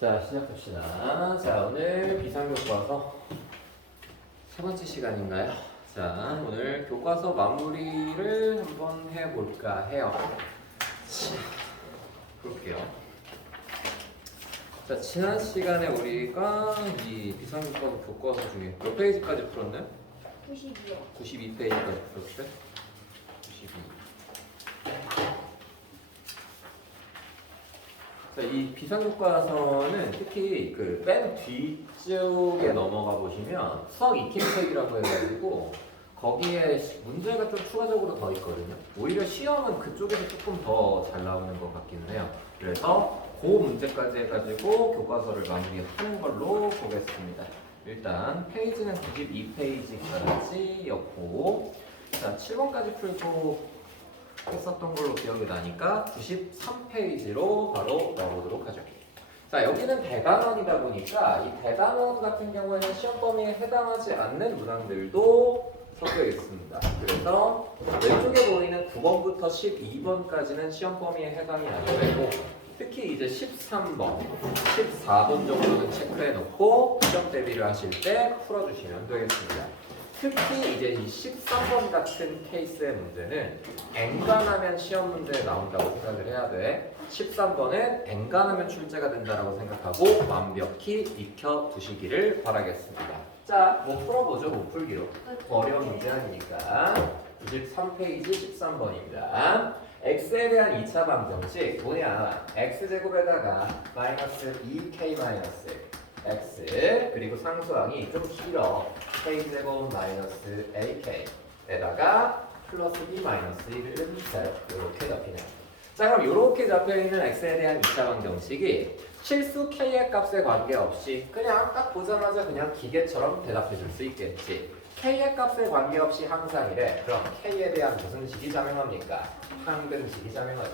자, 시작합시다. 자, 오늘 비상교과서 세 번째 시간인가요? 자, 오늘 교과서 마무리를 한번 해볼까 해요. 자, 볼게요. 자, 지난 시간에 우리가 이 비상교과서 교과서 중에 몇 페이지까지 풀었나요? 92요. 92페이지까지 풀었어요? 92. 이 비상교과서는 특히 그 맨 뒤쪽에 넘어가 보시면 수학 익힘책이라고 해가지고 거기에 문제가 좀 추가적으로 더 있거든요. 오히려 시험은 그쪽에서 조금 더 잘 나오는 것 같기는 해요. 그래서 그 문제까지 해가지고 교과서를 마무리하는 걸로 보겠습니다. 일단 페이지는 92페이지까지였고, 자 7번까지 풀고 했었던 걸로 기억이 나니까 93페이지로 바로 넣어보도록 하죠. 자, 여기는 대단원이다 보니까 이 대단원 같은 경우에는 시험 범위에 해당하지 않는 문항들도 섞여 있습니다. 그래서 왼쪽에 보이는 9번부터 12번까지는 시험 범위에 해당이 안 되고, 특히 이제 13번, 14번 정도는 체크해 놓고 시험 대비를 하실 때 풀어주시면 되겠습니다. 특히 이제 이 13번 같은 케이스의 문제는 엔간하면 시험 문제에 나온다고 생각을 해야 돼. 13번은 엔간하면 출제가 된다고 생각하고 완벽히 익혀 두시기를 바라겠습니다. 자, 뭐 풀어보죠. 못 풀기로. 어려운 문제 아니니까. 93페이지 13번입니다. x에 대한 2차 방정식 뭐냐? x제곱에다가 마이너스 2k 마이너스 x 그리고 상수항이 좀 길어 k제곱 마이너스 ak에다가 플러스 b 마이너스 1을 이렇게 잡히네요. 자, 그럼 이렇게 잡혀있는 x에 대한 2차 방정식이 실수 k의 값에 관계없이 그냥 딱 보자마자 그냥 기계처럼 대답해 줄 수 있겠지. k의 값에 관계없이 항상 이래. 그럼 k에 대한 무슨 식이 작용합니까? 항등식이 작용하죠.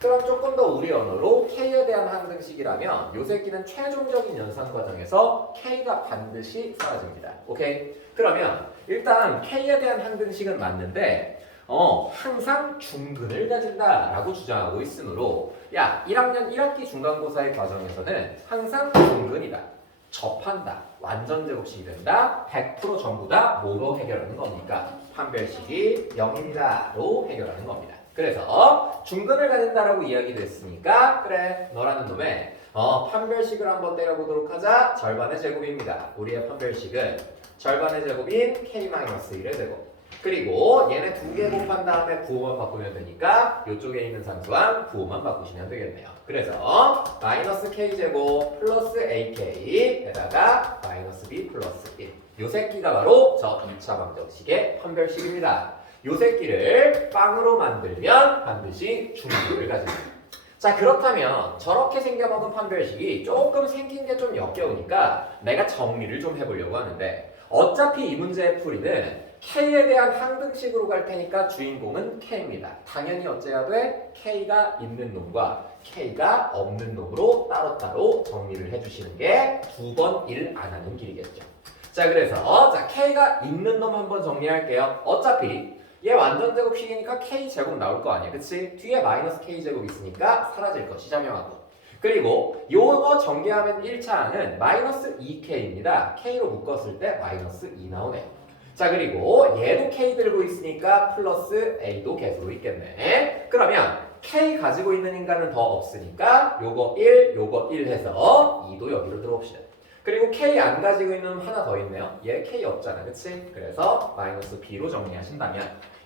그럼 조금 더 우리 언어로 K에 대한 항등식이라면 요 새끼는 최종적인 연산 과정에서 K가 반드시 사라집니다. 오케이? 그러면 일단 K에 대한 항등식은 맞는데 항상 중근을 가진다라고 주장하고 있으므로 야 1학년 1학기 중간고사의 과정에서는 항상 중근이다. 접한다. 완전 제곱식이 된다. 100% 전부 다 뭐로 해결하는 겁니까? 판별식이 0입니다로 해결하는 겁니다. 그래서 중근을 가진다라고 이야기도 했으니까 그래 너라는 놈의 판별식을 한번 때려보도록 하자. 절반의 제곱입니다. 우리의 판별식은 절반의 제곱인 k-1의 제곱 그리고 얘네 두 개 곱한 다음에 부호만 바꾸면 되니까 이쪽에 있는 상수항 부호만 바꾸시면 되겠네요. 그래서 마이너스 k제곱 플러스 ak에다가 마이너스 b 플러스 1 요 새끼가 바로 저 2차 방정식의 판별식입니다. 요 새끼를 빵으로 만들면 반드시 중근을 가집니다. 자, 그렇다면 저렇게 생겨먹은 판별식이 조금 생긴 게 좀 역겨우니까 내가 정리를 좀 해보려고 하는데 어차피 이 문제의 풀이는 K에 대한 항등식으로 갈 테니까 주인공은 K입니다. 당연히 어째야 돼? K가 있는 놈과 K가 없는 놈으로 따로따로 정리를 해주시는 게 두 번 일 안 하는 길이겠죠. 자, 그래서 K가 있는 놈 한번 정리할게요. 어차피 얘 완전 제곱식이니까 K제곱 나올 거 아니야. 그치? 뒤에 마이너스 K제곱 있으니까 사라질 것이 자명하고. 그리고 요거 전개하면 1차항은 마이너스 2K입니다. K로 묶었을 때 마이너스 2 나오네요. 자, 그리고 얘도 K 들고 있으니까 플러스 A도 계수로 있겠네. 그러면 K 가지고 있는 인간은 더 없으니까 요거 1 해서 2도 여기로 들어옵시다. 그리고 K 안 가지고 있는 하나 더 있네요. 얘 K 없잖아. 그치? 그래서 마이너스 B로 정리하신다면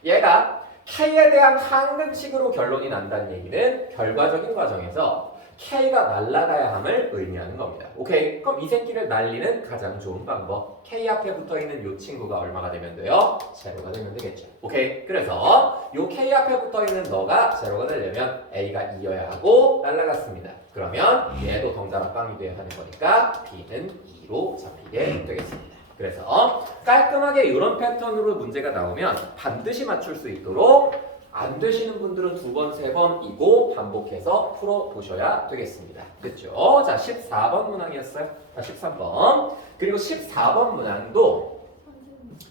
얘가 K에 대한 항등식으로 결론이 난다는 얘기는 결과적인 과정에서 K가 날아가야 함을 의미하는 겁니다. 오케이? 그럼 이 새끼를 날리는 가장 좋은 방법 K 앞에 붙어있는 요 친구가 얼마가 되면 돼요? 제로가 되면 되겠죠. 오케이? 그래서 요 K 앞에 붙어있는 너가 제로가 되려면 A가 2여야 하고 날아갔습니다. 그러면 얘도 덩달아 빵이 돼야 하는 거니까 B는 2로 잡히게 되겠습니다. 그래서 깔끔하게 이런 패턴으로 문제가 나오면 반드시 맞출 수 있도록 안 되시는 분들은 두 번, 세 번이고 반복해서 풀어보셔야 되겠습니다. 됐죠? 자, 14번 문항이었어요. 자, 13번. 그리고 14번 문항도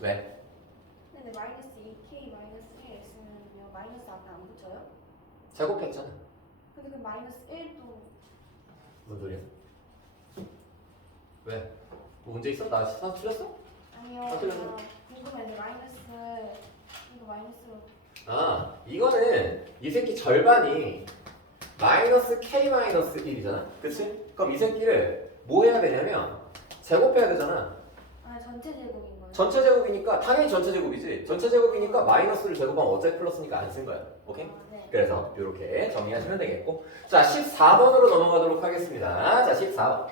왜? 근데 마이너스 2k 마이너스 1 x면요 마이너스 앞에 안 붙여요? 제곱했잖아. 근데 그 마이너스 1도 뭔 소리야? 왜? 뭐 문제 있어? 나 틀렸어? 아니요. 아, 틀렸어. 궁금해서 마이너스 이거 마이너스로 아, 이거는 이 새끼 절반이 마이너스 k-1이잖아. 그치? 그럼 이 새끼를 뭐 해야 되냐면 제곱해야 되잖아. 전체 제곱인 거예요. 전체 제곱이니까 당연히 전체 제곱이지. 전체 제곱이니까 마이너스를 제곱하면 어차피 플러스니까 안 쓴 거야. 오케이? 네. 그래서 이렇게 정리하시면 되겠고. 자, 14번으로 넘어가도록 하겠습니다. 자, 14번.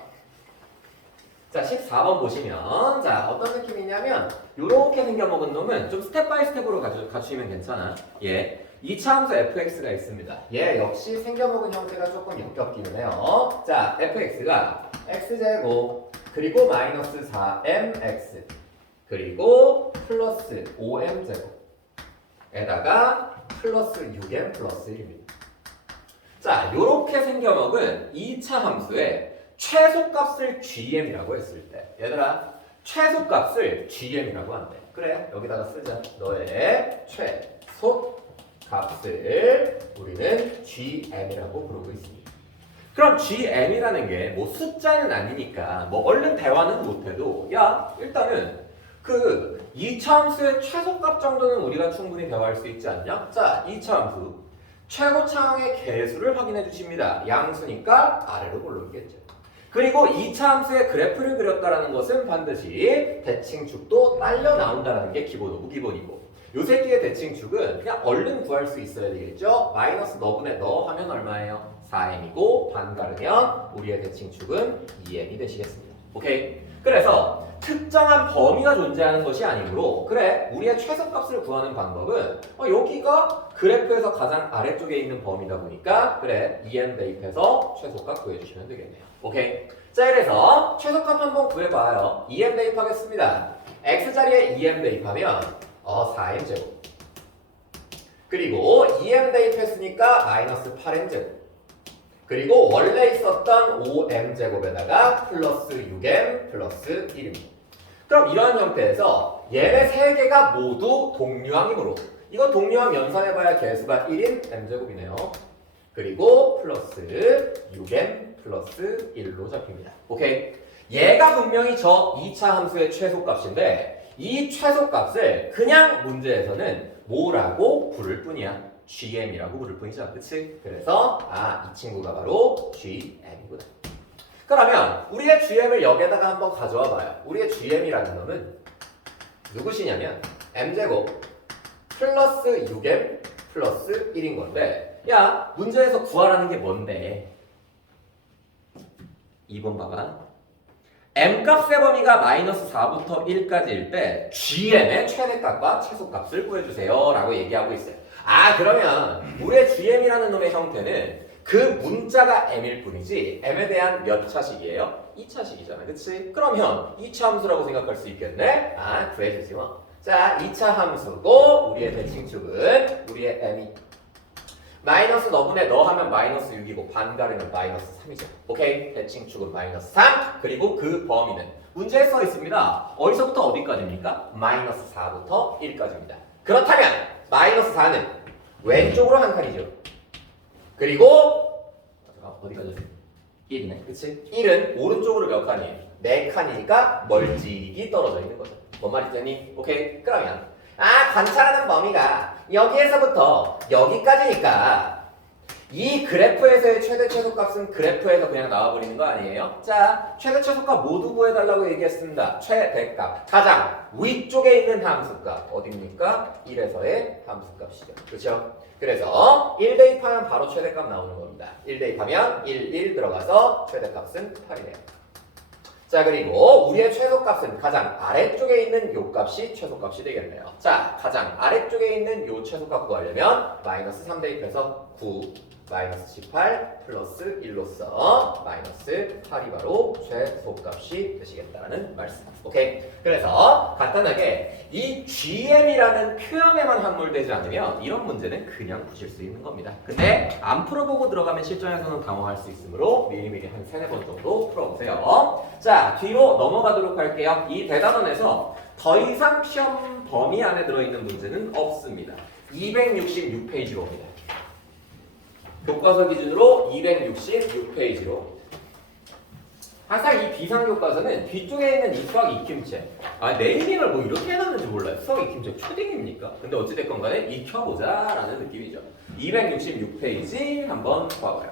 자, 14번 보시면 자, 어떤 느낌이냐면 요렇게 생겨먹은 놈은 좀 스텝 바이 스텝으로 갖추시면 괜찮아. 예. 2차 함수 fx가 있습니다. 얘 역시 생겨먹은 형태가 조금 역겹기는 해요. 자, fx가 x제곱 그리고 마이너스 4mx 그리고 플러스 5m제곱에다가 플러스 6m 플러스 1입니다. 자, 요렇게 생겨먹은 2차 함수의 최소값을 gm이라고 했을 때 얘들아 최소값을 gm이라고 한대. 그래 여기다가 쓰자. 너의 최소값을 우리는 gm이라고 부르고 있습니다. 그럼 gm이라는 게 뭐 숫자는 아니니까 뭐 얼른 대화는 못해도 야 일단은 그 2차 함수의 최소값 정도는 우리가 충분히 대화할 수 있지 않냐? 자 2차 함수 최고차항의 개수를 확인해 주십니다. 양수니까 아래로 올라오겠죠. 그리고 2차 함수의 그래프를 그렸다라는 것은 반드시 대칭축도 딸려 나온다는 게 기본 오브 기본이고 요 새끼의 대칭축은 그냥 얼른 구할 수 있어야 되겠죠. 마이너스 너분의 너 하면 얼마예요? 4m이고 반가르면 우리의 대칭축은 2m이 되시겠습니다. 오케이? 그래서 특정한 범위가 존재하는 것이 아니므로 그래 우리의 최소값을 구하는 방법은 여기가 그래프에서 가장 아래쪽에 있는 범위다 보니까 그래 2m 대입해서 최소값 구해주시면 되겠네요. 오케이. 자 그래서 최소값 한번 구해봐요. 2m 대입하겠습니다. x자리에 2m 대입하면 4m 제곱 그리고 2m 대입했으니까 마이너스 8m 제곱 그리고 원래 있었던 5m 제곱에다가 플러스 6m 플러스 1입니다. 그럼 이러한 형태에서 얘네 세 개가 모두 동류항이므로 이거 동류항 연산해봐야 개수가 1인 m제곱이네요. 그리고 플러스 6m 플러스 1로 잡힙니다. 오케이? 얘가 분명히 저 2차 함수의 최소값인데 이 최소값을 그냥 문제에서는 뭐라고 부를 뿐이야? gm이라고 부를 뿐이죠. 그치? 그래서 이 친구가 바로 gm이구나. 그러면 우리의 gm을 여기에다가 한번 가져와 봐요. 우리의 gm이라는 놈은 누구시냐면 m제곱 플러스 6m 플러스 1인 건데 야 문제에서 구하라는 게 뭔데? 2번 봐봐. m값의 범위가 마이너스 4부터 1까지일 때 gm의 최대값과 최소값을 구해주세요 라고 얘기하고 있어요. 그러면 우리의 gm이라는 놈의 형태는 그 문자가 m일 뿐이지 m에 대한 몇 차식이에요? 2차식이잖아. 그치? 그러면 2차 함수라고 생각할 수 있겠네? 구해주지 뭐. 자, 2차 함수고 우리의 대칭축은 우리의 m이 마이너스 너분의 너 하면 마이너스 6이고 반가르면 마이너스 3이죠. 오케이? 대칭축은 마이너스 3 그리고 그 범위는 문제에 써 있습니다. 어디서부터 어디까지입니까? 마이너스 4부터 1까지입니다. 그렇다면 마이너스 4는 왼쪽으로 한 칸이죠. 그리고 어디까지? 1이네. 그치? 1은 오른쪽으로 몇 칸이에요? 4칸이니까 멀찍이 떨어져 있는 거죠. 뭔 말인지 아니? 오케이? 그러면 관찰하는 범위가 여기에서부터 여기까지니까 이 그래프에서의 최대 최소값은 그래프에서 그냥 나와버리는 거 아니에요? 자, 최대 최소값 모두 구해달라고 얘기했습니다. 최대값 가장 위쪽에 있는 함수값 어디입니까? 1에서의 함수값이죠. 그렇죠? 그래서 1 대입하면 바로 최대값 나오는 겁니다. 1 대입하면 1 들어가서 최대값은 8이네요. 자 그리고 우리의 최소값은 가장 아래쪽에 있는 요 값이 최소값이 되겠네요. 자 가장 아래쪽에 있는 요 최소값 구하려면 마이너스 3 대입해서 9 마이너스 18 플러스 1로서 마이너스 8이 바로 최소값이 되시겠다는 말씀. 오케이? 그래서 간단하게 이 gm이라는 표현에만 함몰되지 않으면 이런 문제는 그냥 푸실 수 있는 겁니다. 근데 안 풀어보고 들어가면 실전에서는 당황할 수 있으므로 미리미리 한 3-4번 정도 풀어보세요. 자 뒤로 넘어가도록 할게요. 이 대단원에서 더 이상 시험 범위 안에 들어있는 문제는 없습니다. 266페이지로 옵니다. 교과서 기준으로 266페이지로 항상 이 비상교과서는 뒤쪽에 있는 이 수학 익힘책 네이밍을 뭐 이렇게 해놨는지 몰라요. 수학 익힘책 초딩입니까? 근데 어찌됐건 간에 익혀보자 라는 느낌이죠. 266페이지 한번 봐봐요.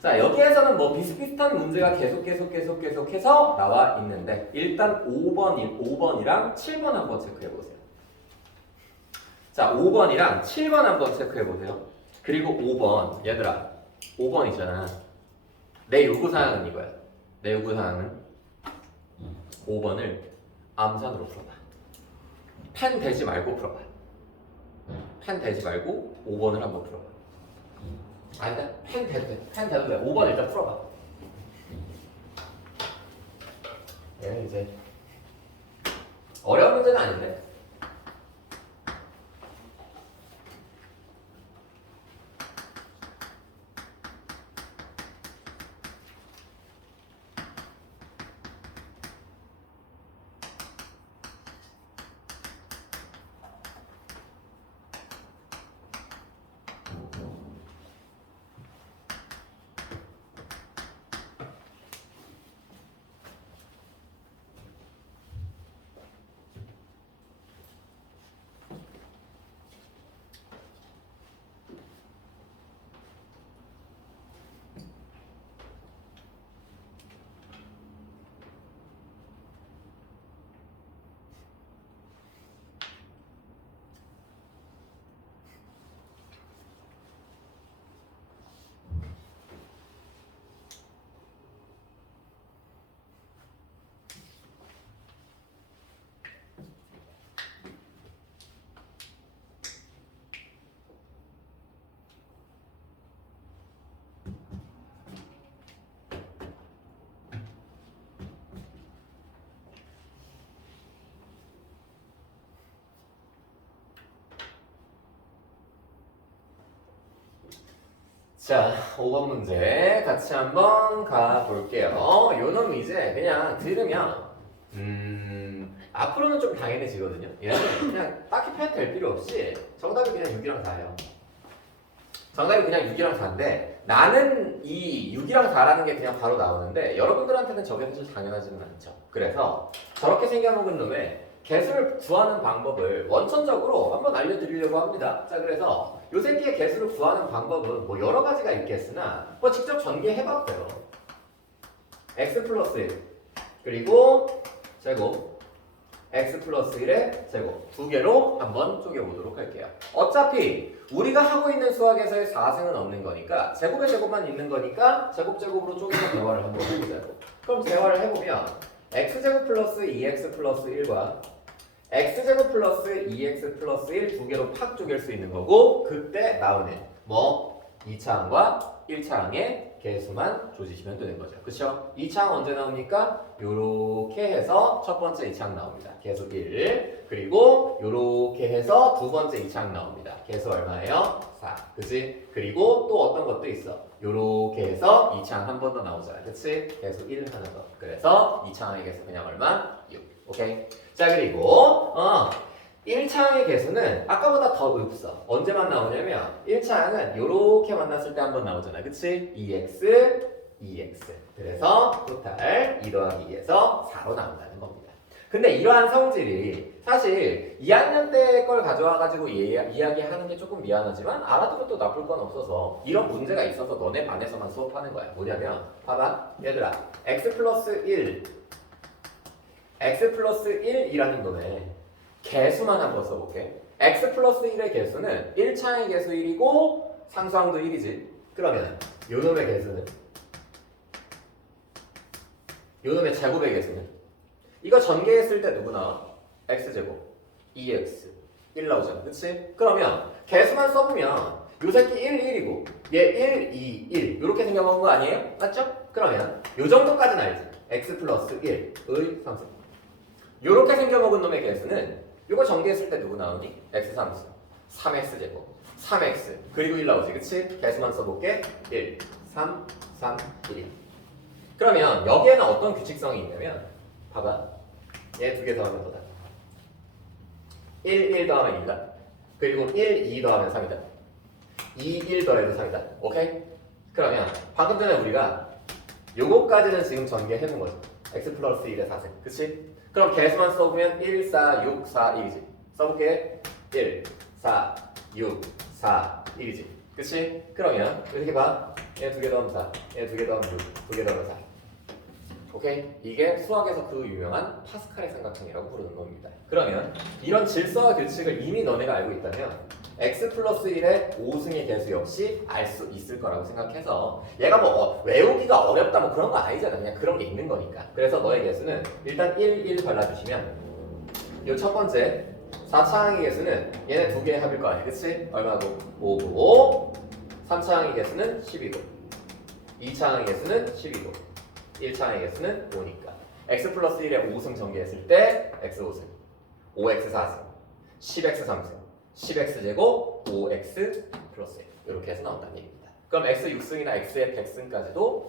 자, 여기에서는 뭐 비슷비슷한 문제가 계속해서 나와 있는데 일단 5번이랑 7번 한번 체크해보세요. 자, 5번이랑 7번 한번 체크해보세요. 그리고 5번, 얘들아 5번 있잖아. 내 요구사항은 이거야. 내 요구사항은 5번을 암산으로 풀어봐. 펜 대지 말고 풀어봐. 펜 대지 말고 5번을 한번 풀어봐. 아니다. 펜 대도 돼. 5번 일단 풀어봐. 얘는 이제 어려운 문제는 아닌데. 자, 5번 문제 같이 한번 가볼게요. 요놈 이제 그냥 들으면 앞으로는 좀 당연해지거든요. 얘는 그냥 딱히 패드 될 필요 없이 정답이 그냥 6이랑 4예요. 정답이 그냥 6이랑 4인데 나는 이 6이랑 4라는 게 그냥 바로 나오는데 여러분들한테는 저게 사실 당연하지는 않죠. 그래서 저렇게 생겨먹은 놈의 개수를 구하는 방법을 원천적으로 한번 알려드리려고 합니다. 자, 그래서 요 새끼의 개수를 구하는 방법은 뭐 여러 가지가 있겠으나 뭐 직접 전개해봤어요. x 플러스 1 그리고 제곱 x 플러스 1의 제곱 두 개로 한번 쪼개보도록 할게요. 어차피 우리가 하고 있는 수학에서의 4승은 없는 거니까 제곱의 제곱만 있는 거니까 제곱으로 쪼개서 대화를 한번 해보자고. 그럼 대화를 해보면 x제곱 플러스 2x 플러스 1과 x제곱 플러스 2x 플러스 1 두 개로 팍 쪼갤 수 있는 거고 그때 나오는 뭐 2차항과 1차항의 개수만 조지시면 되는 거죠. 그쵸? 2차항 언제 나옵니까? 요렇게 해서 첫 번째 2차항 나옵니다. 개수 1 그리고 요렇게 해서 두 번째 2차항 나옵니다. 개수 얼마예요? 4 그치? 그리고 또 어떤 것도 있어. 요렇게 해서 2차항 한 번 더 나오잖아. 그치? 개수 1 하나 더. 그래서 2차항의 개수 그냥 얼마? 6 오케이? 자 그리고 1차항의 개수는 아까보다 더 없어. 언제만 나오냐면 1차항은 요렇게 만났을 때 한번 나오잖아. 그치? 2x 그래서 토탈 2 더하기 2에서 4로 나온다는 겁니다. 근데 이러한 성질이 사실 2학년 때 걸 가져와가지고 이야기하는 게 조금 미안하지만 알아두면 또 나쁠 건 없어서 이런 문제가 있어서 너네 반에서만 수업하는 거야. 뭐냐면 봐봐 얘들아 x 플러스 1이라는 거네. 개수만 한번 써볼게. x 플러스 1의 개수는 1차항의 개수 1이고 상수항도 1이지. 그러면 요놈의 개수는? 요놈의 제곱의 개수는? 이거 전개했을 때 누구 나와? x제곱 2x 1 나오잖아. 그치? 그러면 개수만 써보면 요 새끼 1, 1이고 얘 1, 2, 1 이렇게 생겨먹은 거 아니에요? 맞죠? 그러면 요 정도까지는 알지. x 플러스 1의 상수. 요렇게 생겨먹은 놈의 개수는 요거 전개했을 때 누구 나오니? x 상수 3x제곱 3x 그리고 1 나오지. 그치? 개수만 써볼게. 1, 3, 3, 1 그러면 여기에는 어떤 규칙성이 있냐면 봐봐 얘 두 개 더하면 뭐다? 1, 1 더하면 2다. 그리고 1, 2 더하면 3이다. 2, 1 더해도 3이다. 오케이? 그러면 방금 전에 우리가 요거까지는 지금 전개해놓은 거죠. x 플러스 1의 4승. 그치? 그럼 개수만 써보면 1, 4, 6, 4, 1이지. 써볼게. 1, 4, 6, 4, 1이지. 그치? 그러면 이렇게 봐. 얘 두 개 더하면 4, 얘 두 개 더하면 6, 두 개 더하면 4. 오케이? 이게 수학에서 그 유명한 파스칼의 삼각형이라고 부르는 겁니다. 그러면 이런 질서와 규칙을 이미 너네가 알고 있다면 x 플러스 1의 5승의 개수 역시 알 수 있을 거라고 생각해서 얘가 뭐 외우기가 어렵다 뭐 그런 거 아니잖아. 그냥 그런 게 있는 거니까. 그래서 너의 개수는 일단 1, 1 발라주시면 이 첫 번째 4차항의 개수는 얘네 두 개의 합일 거 아니야. 그치? 얼마고? 5고 3차항의 개수는 12고 2차항의 개수는 12고 1차항의 개수는 5니까 x 플러스 1의 5승 전개했을 때 x 5승 5x 4승 10x 3승 10x 제곱 5x 플러스 1 이렇게 해서 나온다는 얘기입니다. 그럼 x 6승이나 x의 100승까지도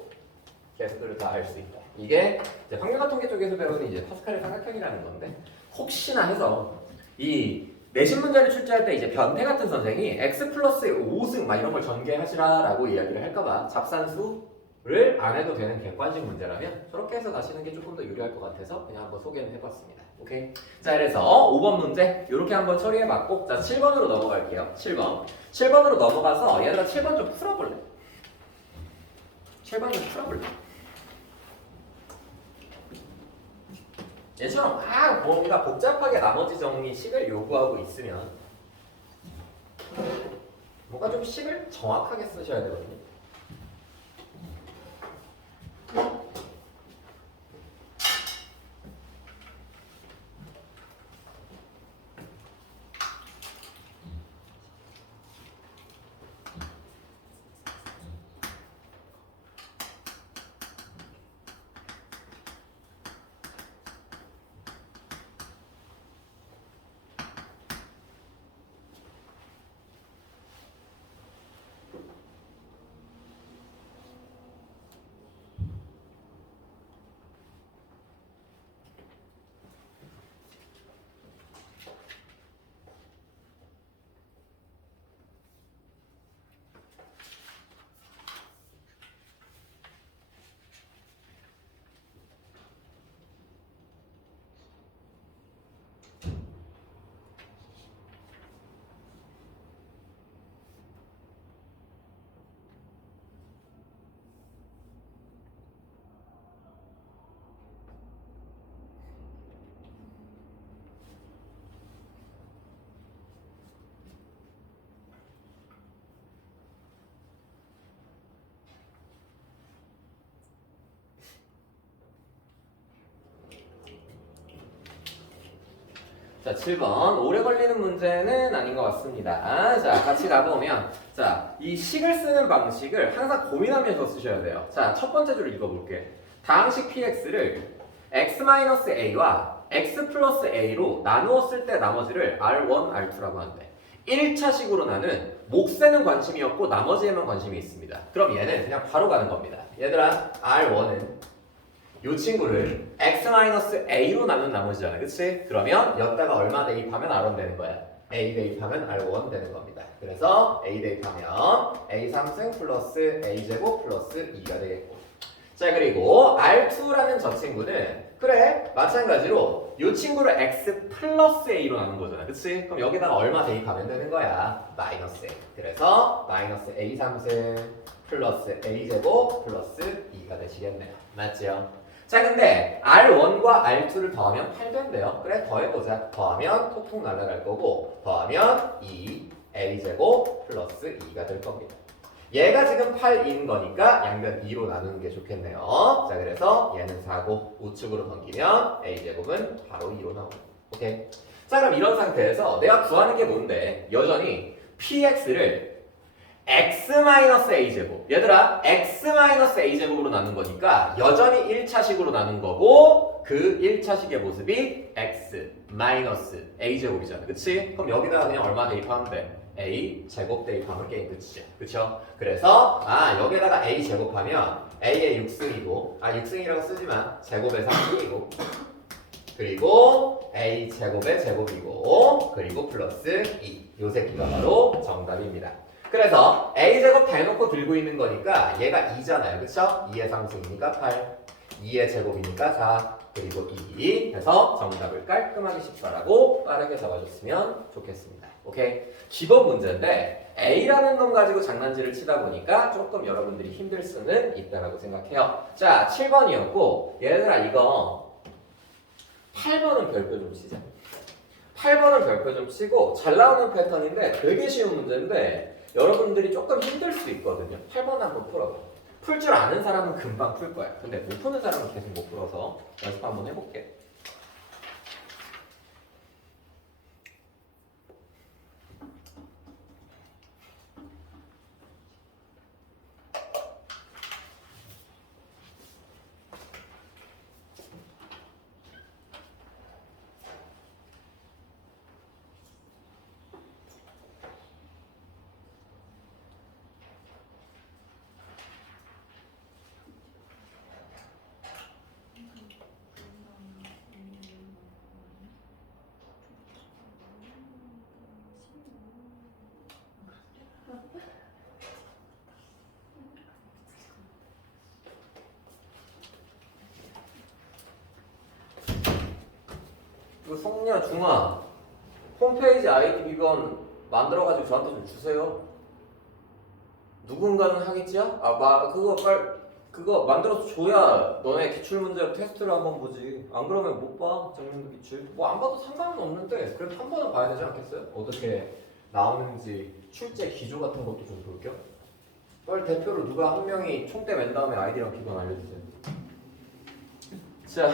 개수들을 다 알 수 있다. 이게 이제 확률과 통계 쪽에서 배우는 이제 파스칼의 삼각형이라는 건데 혹시나 해서 이 내신 문제를 출제할 때 이제 변태 같은 선생이 x 플러스 5승 막 이런 걸 전개하시라라고 이야기를 할까봐 잡산수를 안 해도 되는 객관식 문제라면 저렇게 해서 가시는 게 조금 더 유리할 것 같아서 그냥 한번 소개는 해봤습니다. 오케이. 자, 그래서 5번 문제 이렇게 한번 처리해봤고, 자 7번으로 넘어갈게요. 7번으로 넘어가서 얘들아 7번 좀 풀어볼래? 7번 좀 풀어볼래? 얘처럼 막 뭔가 복잡하게 나머지 정리식을 요구하고 있으면 뭔가 좀 식을 정확하게 쓰셔야 되거든요. 자, 7번. 오래 걸리는 문제는 아닌 것 같습니다. 자, 같이 가보면, 자, 이 식을 쓰는 방식을 항상 고민하면서 쓰셔야 돼요. 자, 첫 번째 줄 읽어볼게. 다항식 px를 x-a와 x 플러스 a로 나누었을 때 나머지를 r1, r2라고 하는데 1차식으로 나는 몫에는 관심이 없고 나머지에만 관심이 있습니다. 그럼 얘는 그냥 바로 가는 겁니다. 얘들아, r1은 이 친구를 x-a로 나눈 나머지잖아, 그치? 그러면 여기다가 얼마 대입하면 r1 되는 거야? a 대입하면 r1 되는 겁니다. 그래서 a 대입하면 a 3승 플러스 a 제곱 플러스 2가 되겠고, 자 그리고 r2라는 저 친구는 그래 마찬가지로 이 친구를 x 플러스 a로 나눈 거잖아, 그치? 그럼 여기다가 얼마 대입하면 되는 거야? 마이너스 a. 그래서 마이너스 a 3승 플러스 a 제곱 플러스 2가 되시겠네요. 맞죠? 자 근데 R1과 R2를 더하면 8 된대요. 그래 더해보자. 더하면 톡톡 날아갈 거고 더하면 2a제곱 플러스 2가 될 겁니다. 얘가 지금 8인 거니까 양변 2로 나누는 게 좋겠네요. 자 그래서 얘는 4고 우측으로 넘기면 a제곱은 바로 2로 나옵니다. 오케이. 자 그럼 이런 상태에서 내가 구하는 게 뭔데 여전히 px를 x-a제곱 얘들아 x-a제곱으로 나눈 거니까 여전히 1차식으로 나눈 거고 그 1차식의 모습이 x-a제곱이잖아, 그치? 그럼 여기다가 그냥 얼마 대입하면 돼? a제곱 대입하면 게임 끝이죠, 그쵸? 그래서 여기다가 a 제곱하면 a의 6승이고 6승이라고 쓰지만 제곱의 3승이고 그리고 a 제곱의 제곱이고 그리고 플러스 2 요 새끼가 바로 정답입니다. 그래서 a제곱 대놓고 들고 있는 거니까 얘가 2잖아요. 그쵸? 2의 상승이니까 8, 2의 제곱이니까 4, 그리고 2 해서 정답을 깔끔하게 14라고 빠르게 잡아줬으면 좋겠습니다. 오케이? 기본 문제인데 a라는 놈 가지고 장난질을 치다 보니까 조금 여러분들이 힘들 수는 있다라고 생각해요. 자, 7번이었고 얘들아 이거 8번은 별표 좀 치자. 8번은 별표 좀 치고 잘 나오는 패턴인데 되게 쉬운 문제인데 여러분들이 조금 힘들 수 있거든요. 8번 한번 풀어봐. 풀 줄 아는 사람은 금방 풀 거야. 근데 못 푸는 사람은 계속 못 풀어서 연습 한번 해볼게. 그 송녀 중아 홈페이지 아이디 비번 만들어가지고 저한테 좀 주세요. 누군가는 하겠지야? 그거 그거 만들어서 줘야 너네 기출문제로 테스트를 한번 보지. 안 그러면 못 봐. 정면도 기출. 뭐 안 봐도 상관은 없는데 그래도 한 번은 봐야 되지 않겠어요? 어떻게 나오는지 출제 기조 같은 것도 좀 볼 겸. 빨리 대표로 누가 한 명이 총대 맨 다음에 아이디랑 비번 알려주세요. 자,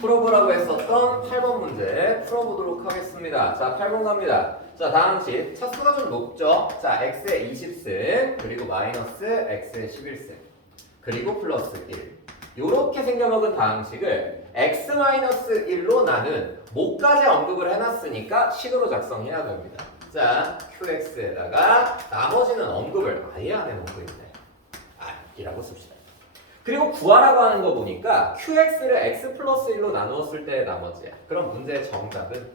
풀어보라고 했었던 8번 문제 풀어보도록 하겠습니다. 자, 8번 갑니다. 자, 다항식 차수가 좀 높죠? 자, x의 20승 그리고 마이너스 x의 11승 그리고 플러스 1 요렇게 생겨먹은 다항식을 x-1로 나눈 모까지 언급을 해놨으니까 식으로 작성해야 됩니다. 자, qx에다가 나머지는 언급을 아예 안 해놓고 있네. 이라고 씁시다. 그리고 구하라고 하는 거 보니까 qx를 x 플러스 1로 나누었을 때의 나머지야. 그럼 문제의 정답은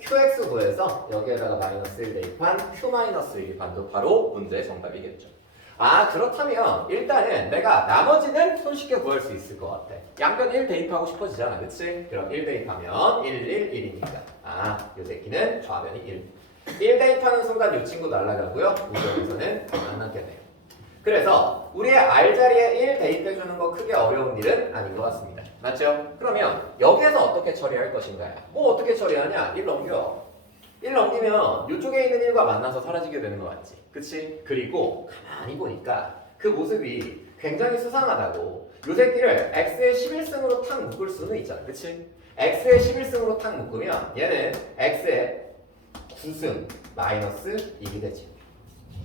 qx 구해서 여기에다가 마이너스 1 대입한 q 마이너스 1이 바로 문제의 정답이겠죠. 그렇다면 일단은 내가 나머지는 손쉽게 구할 수 있을 것 같아. 양변 1 대입하고 싶어지잖아. 그치? 그럼 1 대입하면 1, 1, 1이니까 요 새끼는 좌변이 1 대입하는 순간 이 친구 날아가고요. 우변에서는 안 남게 돼요. 그래서 우리의 R 자리에 1 대입해주는 거 크게 어려운 일은 아닌 것 같습니다. 맞죠? 그러면 여기에서 어떻게 처리할 것인가요? 뭐 어떻게 처리하냐? 1 넘겨. 1 넘기면 이쪽에 있는 1과 만나서 사라지게 되는 거 맞지? 그치? 그리고 가만히 보니까 그 모습이 굉장히 수상하다고. 요 새끼를 x의 11승으로 탁 묶을 수는 있잖아. 그치? x의 11승으로 탁 묶으면 얘는 x의 9승 마이너스 1이 되지.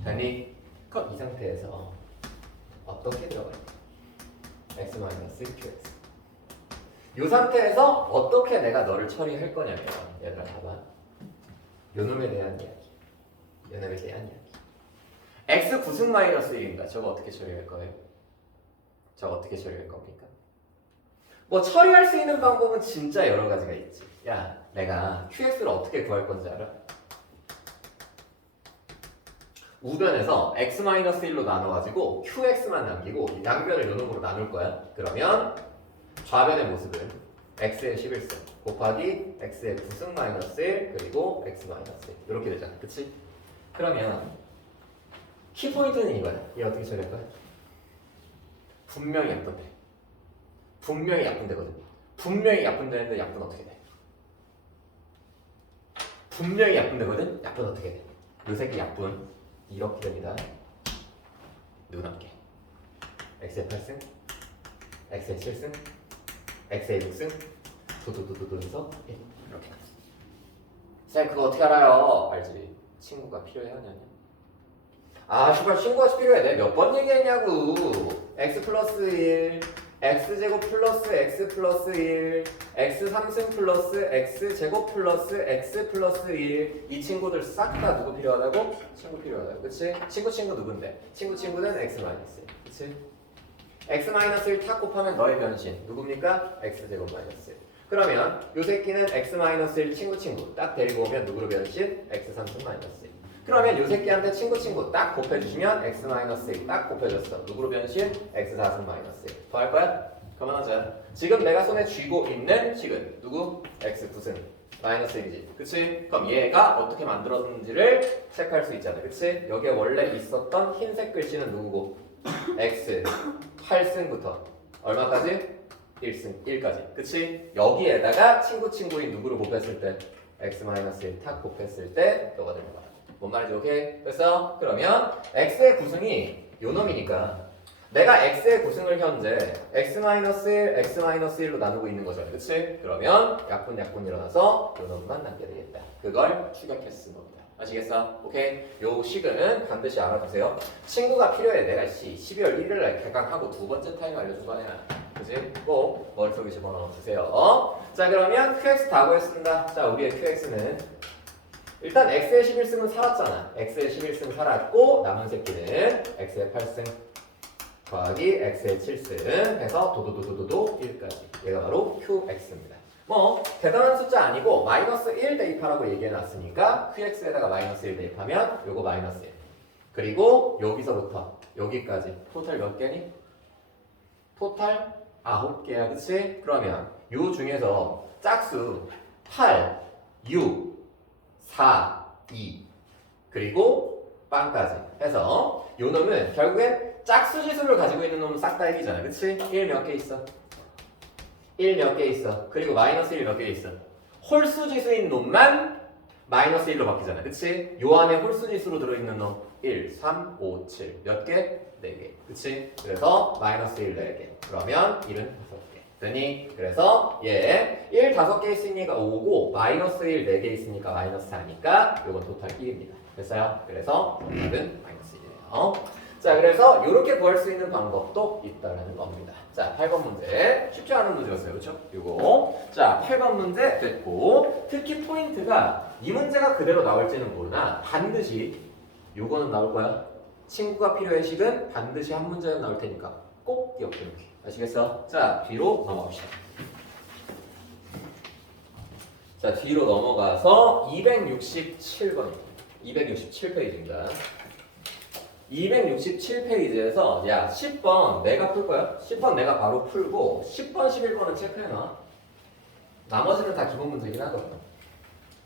됐니? 그럼 이 상태에서 어떻게 들어가요? x 마이너스 qx. 이 상태에서 어떻게 내가 너를 처리할 거냐면 얘들아 봐봐. 요 놈에 대한 이야기. 요 놈에 대한 이야기. x 9승 마이너스 1인가? 저거 어떻게 처리할 거예요? 저거 어떻게 처리할 겁니까? 뭐 처리할 수 있는 방법은 진짜 여러 가지가 있지. 야, 내가 qx를 어떻게 구할 건지 알아? 우변에서 x-1로 나눠가지고 qx만 남기고 양변을 요 놈으로 나눌 거야. 그러면 좌변의 모습은 x의 11승 곱하기 x의 9승 마이너스 1 그리고 x 마이너스 1 이렇게 되잖아. 그치? 그러면 키포인트는 이거야. 얘 어떻게 처리할 거야? 분명히 약분돼. 분명히 약분되거든. 분명히 약분되는데 약분 어떻게 돼? 분명히 약분되거든? 약분 어떻게 돼? 요 새끼 약분 이렇게 됩니다. 누구남게 x의 8승 x의 7승 x의 6승 도도도도도 해서 이렇게 나왔어. 쌤 그거 어떻게 알아요? 알지. 친구가 필요해 하냐냐. 씨발 친구가 필요해. 내가 몇 번 얘기했냐고. x 플러스 1 x제곱 플러스 x 플러스 1 x 3승 플러스 x 제곱 플러스 x 플러스 1 이 친구들 싹 다 누구 필요하다고? 친구 필요하다고. 그치? 친구 누군데? 친구는 x 마이너스 1 그치? x 마이너스 1 탁 곱하면 너의 변신 누굽니까? x 제곱 마이너스 1 그러면 요 새끼는 x-1 친구 딱 데리고 오면 누구로 변신? x3승 마이너스 1. 그러면 요 새끼한테 친구 딱 곱해주시면 x-1 딱 곱해줬어. 누구로 변신? x4승 마이너스 1. 더 할 거야? 그만하자. 지금 내가 손에 쥐고 있는 식은 누구? x9승 마이너스 1이지. 그치? 그럼 얘가 어떻게 만들어졌는지를 체크할 수 있잖아. 그치? 여기에 원래 있었던 흰색 글씨는 누구고? x 8승부터 얼마까지? 1승 1까지. 그치? 여기에다가 친구인 누구를 곱했을 때 x-1 탁 곱했을 때 너가 되는 거야. 뭔 말인지 오케이? 됐어? 그러면 x의 구승이 요 놈이니까 내가 x의 구승을 현재 x-1, x-1로 나누고 있는 거죠. 그치? 그러면 약분 일어나서 요 놈만 남게 되겠다. 그걸 추격했을 겁니다. 아시겠어? 오케이? 요 식은 반드시 알아두세요. 친구가 필요해. 내가 12월 1일날 개강하고 두 번째 타임 알려준 거 아니야. 그치? 꼭 머릿속에 집어넣어 주세요. 자, 그러면 QX 다 구했습니다. 자, 우리의 QX는 일단 X의 11승은 살았잖아. X의 11승 살았고 남은 새끼는 X의 8승 더하기 X의 7승 해서 도도도도도도 1까지. 얘가 바로 QX입니다. 뭐 대단한 숫자 아니고 마이너스 1 대입하라고 얘기해놨으니까 QX에다가 마이너스 1 대입하면 요거 마이너스 1. 그리고 여기서부터 여기까지 토탈 몇 개니? 토탈 9개야. 그치? 그러면 요 중에서 짝수 8, 6, 4, 2 그리고 빵까지 해서 요 놈은 결국엔 짝수 지수를 가지고 있는 놈은 싹 다 1이잖아. 그치? 1 몇 개 있어? 1 몇 개 있어. 그리고 마이너스 1 몇 개 있어. 홀수 지수인 놈만 마이너스 1로 바뀌잖아. 그치? 요 안에 홀수 지수로 들어있는 놈 1, 3, 5, 7 몇 개? 4개. 그치? 그래서 마이너스 1 4개. 그러면 1은 5개. 되니? 그래서 얘 1 5개 있으니까 5고 마이너스 1 4개 있으니까 마이너스 4니까 요건 토탈 1입니다. 됐어요? 그래서 답은 마이너스 1이에요. 자, 그래서 이렇게 구할 수 있는 방법도 있다라는 겁니다. 자, 8번 문제. 쉽지 않은 문제였어요. 그렇죠? 요거. 자, 8번 문제 됐고 특히 포인트가 이 문제가 그대로 나올지는 모르나 반드시 요거는 나올 거야. 친구가 필요한 식은 반드시 한 문제는 나올 테니까 꼭 기억해 놓기. 아시겠어? 자, 뒤로 넘어갑시다. 자, 뒤로 넘어가서 267번입니다. 267페이지입니다. 267페이지에서 야 10번 내가 풀 거야. 10번 내가 바로 풀고 10번, 11번은 체크해놔. 나머지는 다 기본 문제긴 하거든.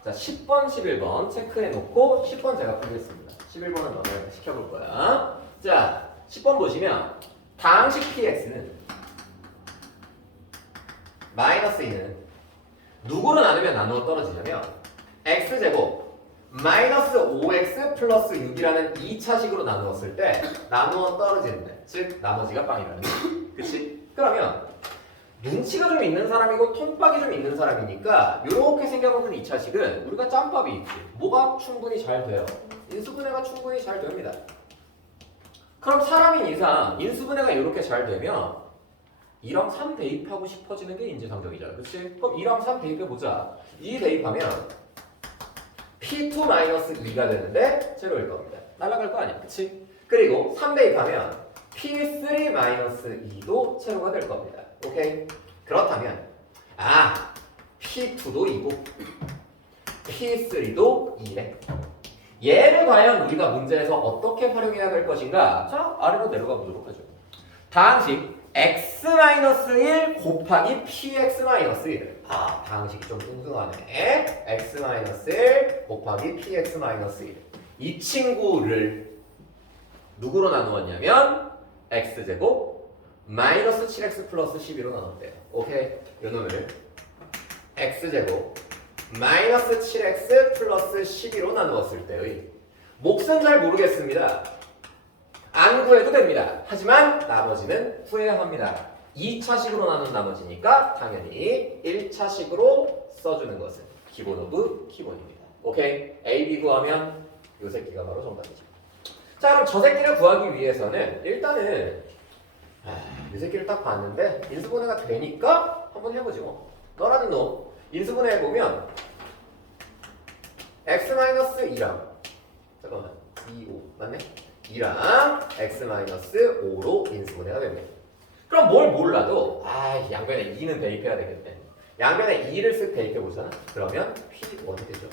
자 10번, 11번 체크해놓고 10번 제가 풀겠습니다. 11번은 너네 시켜볼 거야. 자 10번 보시면 다항식 px는 마이너스 2는 누구로 나누면 나누어 떨어지냐면 x제곱 마이너스 5x 플러스 6이라는 2차식으로 나누었을 때 나누어 떨어지는데 즉 나머지가 빵이라는 거지. 그치? 그러면 눈치가 좀 있는 사람이고 톤박이 좀 있는 사람이니까 이렇게 생겨먹는 2차식은 우리가 짬밥이 있지. 뭐가 충분히 잘 돼요? 인수분해가 충분히 잘 됩니다. 그럼 사람인 이상 인수분해가 이렇게 잘 되면 2랑 3 대입하고 싶어지는 게 인지상정이잖아. 그치? 그럼 2랑 3 대입해보자. 2 대입하면 P2-2가 되는데 제로일 겁니다. 날아갈 거 아니야. 그치? 그리고 3 대입하면 P3-2도 제로가 될 겁니다. 오케이? 그렇다면 P2도 2고 P3도 2래. 얘를 과연 우리가 문제에서 어떻게 활용해야 될 것인가? 자, 아래로 내려가 보도록 하죠. 다항식 x-1 곱하기 px-1. 다항식이 좀 뚱뚱하네. x-1 곱하기 px-1. 이 친구를 누구로 나누었냐면 x제곱 마이너스 7x 플러스 12로 나눴대요. 오케이? 요 놈을 x제곱 마이너스 7x 플러스 12로 나누었을 때의 몫은 잘 모르겠습니다. 안 구해도 됩니다. 하지만 나머지는 구해야 합니다. 2차식으로 나눈 나머지니까 당연히 1차식으로 써주는 것은 기본 오브 기본입니다. 오케이? A, B 구하면 요 새끼가 바로 정답이죠. 자, 그럼 저 새끼를 구하기 위해서는 일단은 이 새끼를 딱 봤는데 인수분해가 되니까 한번 해보지 뭐. 너라는 놈 인수분해 해보면 x-2랑 잠깐만 2, 5 맞네? 2랑 x-5로 인수분해가 됩니다. 그럼 뭘 몰라도 양변에 2는 대입해야 되겠네. 양변에 2를 쓱 대입해 보잖아. 그러면 P1이 되죠.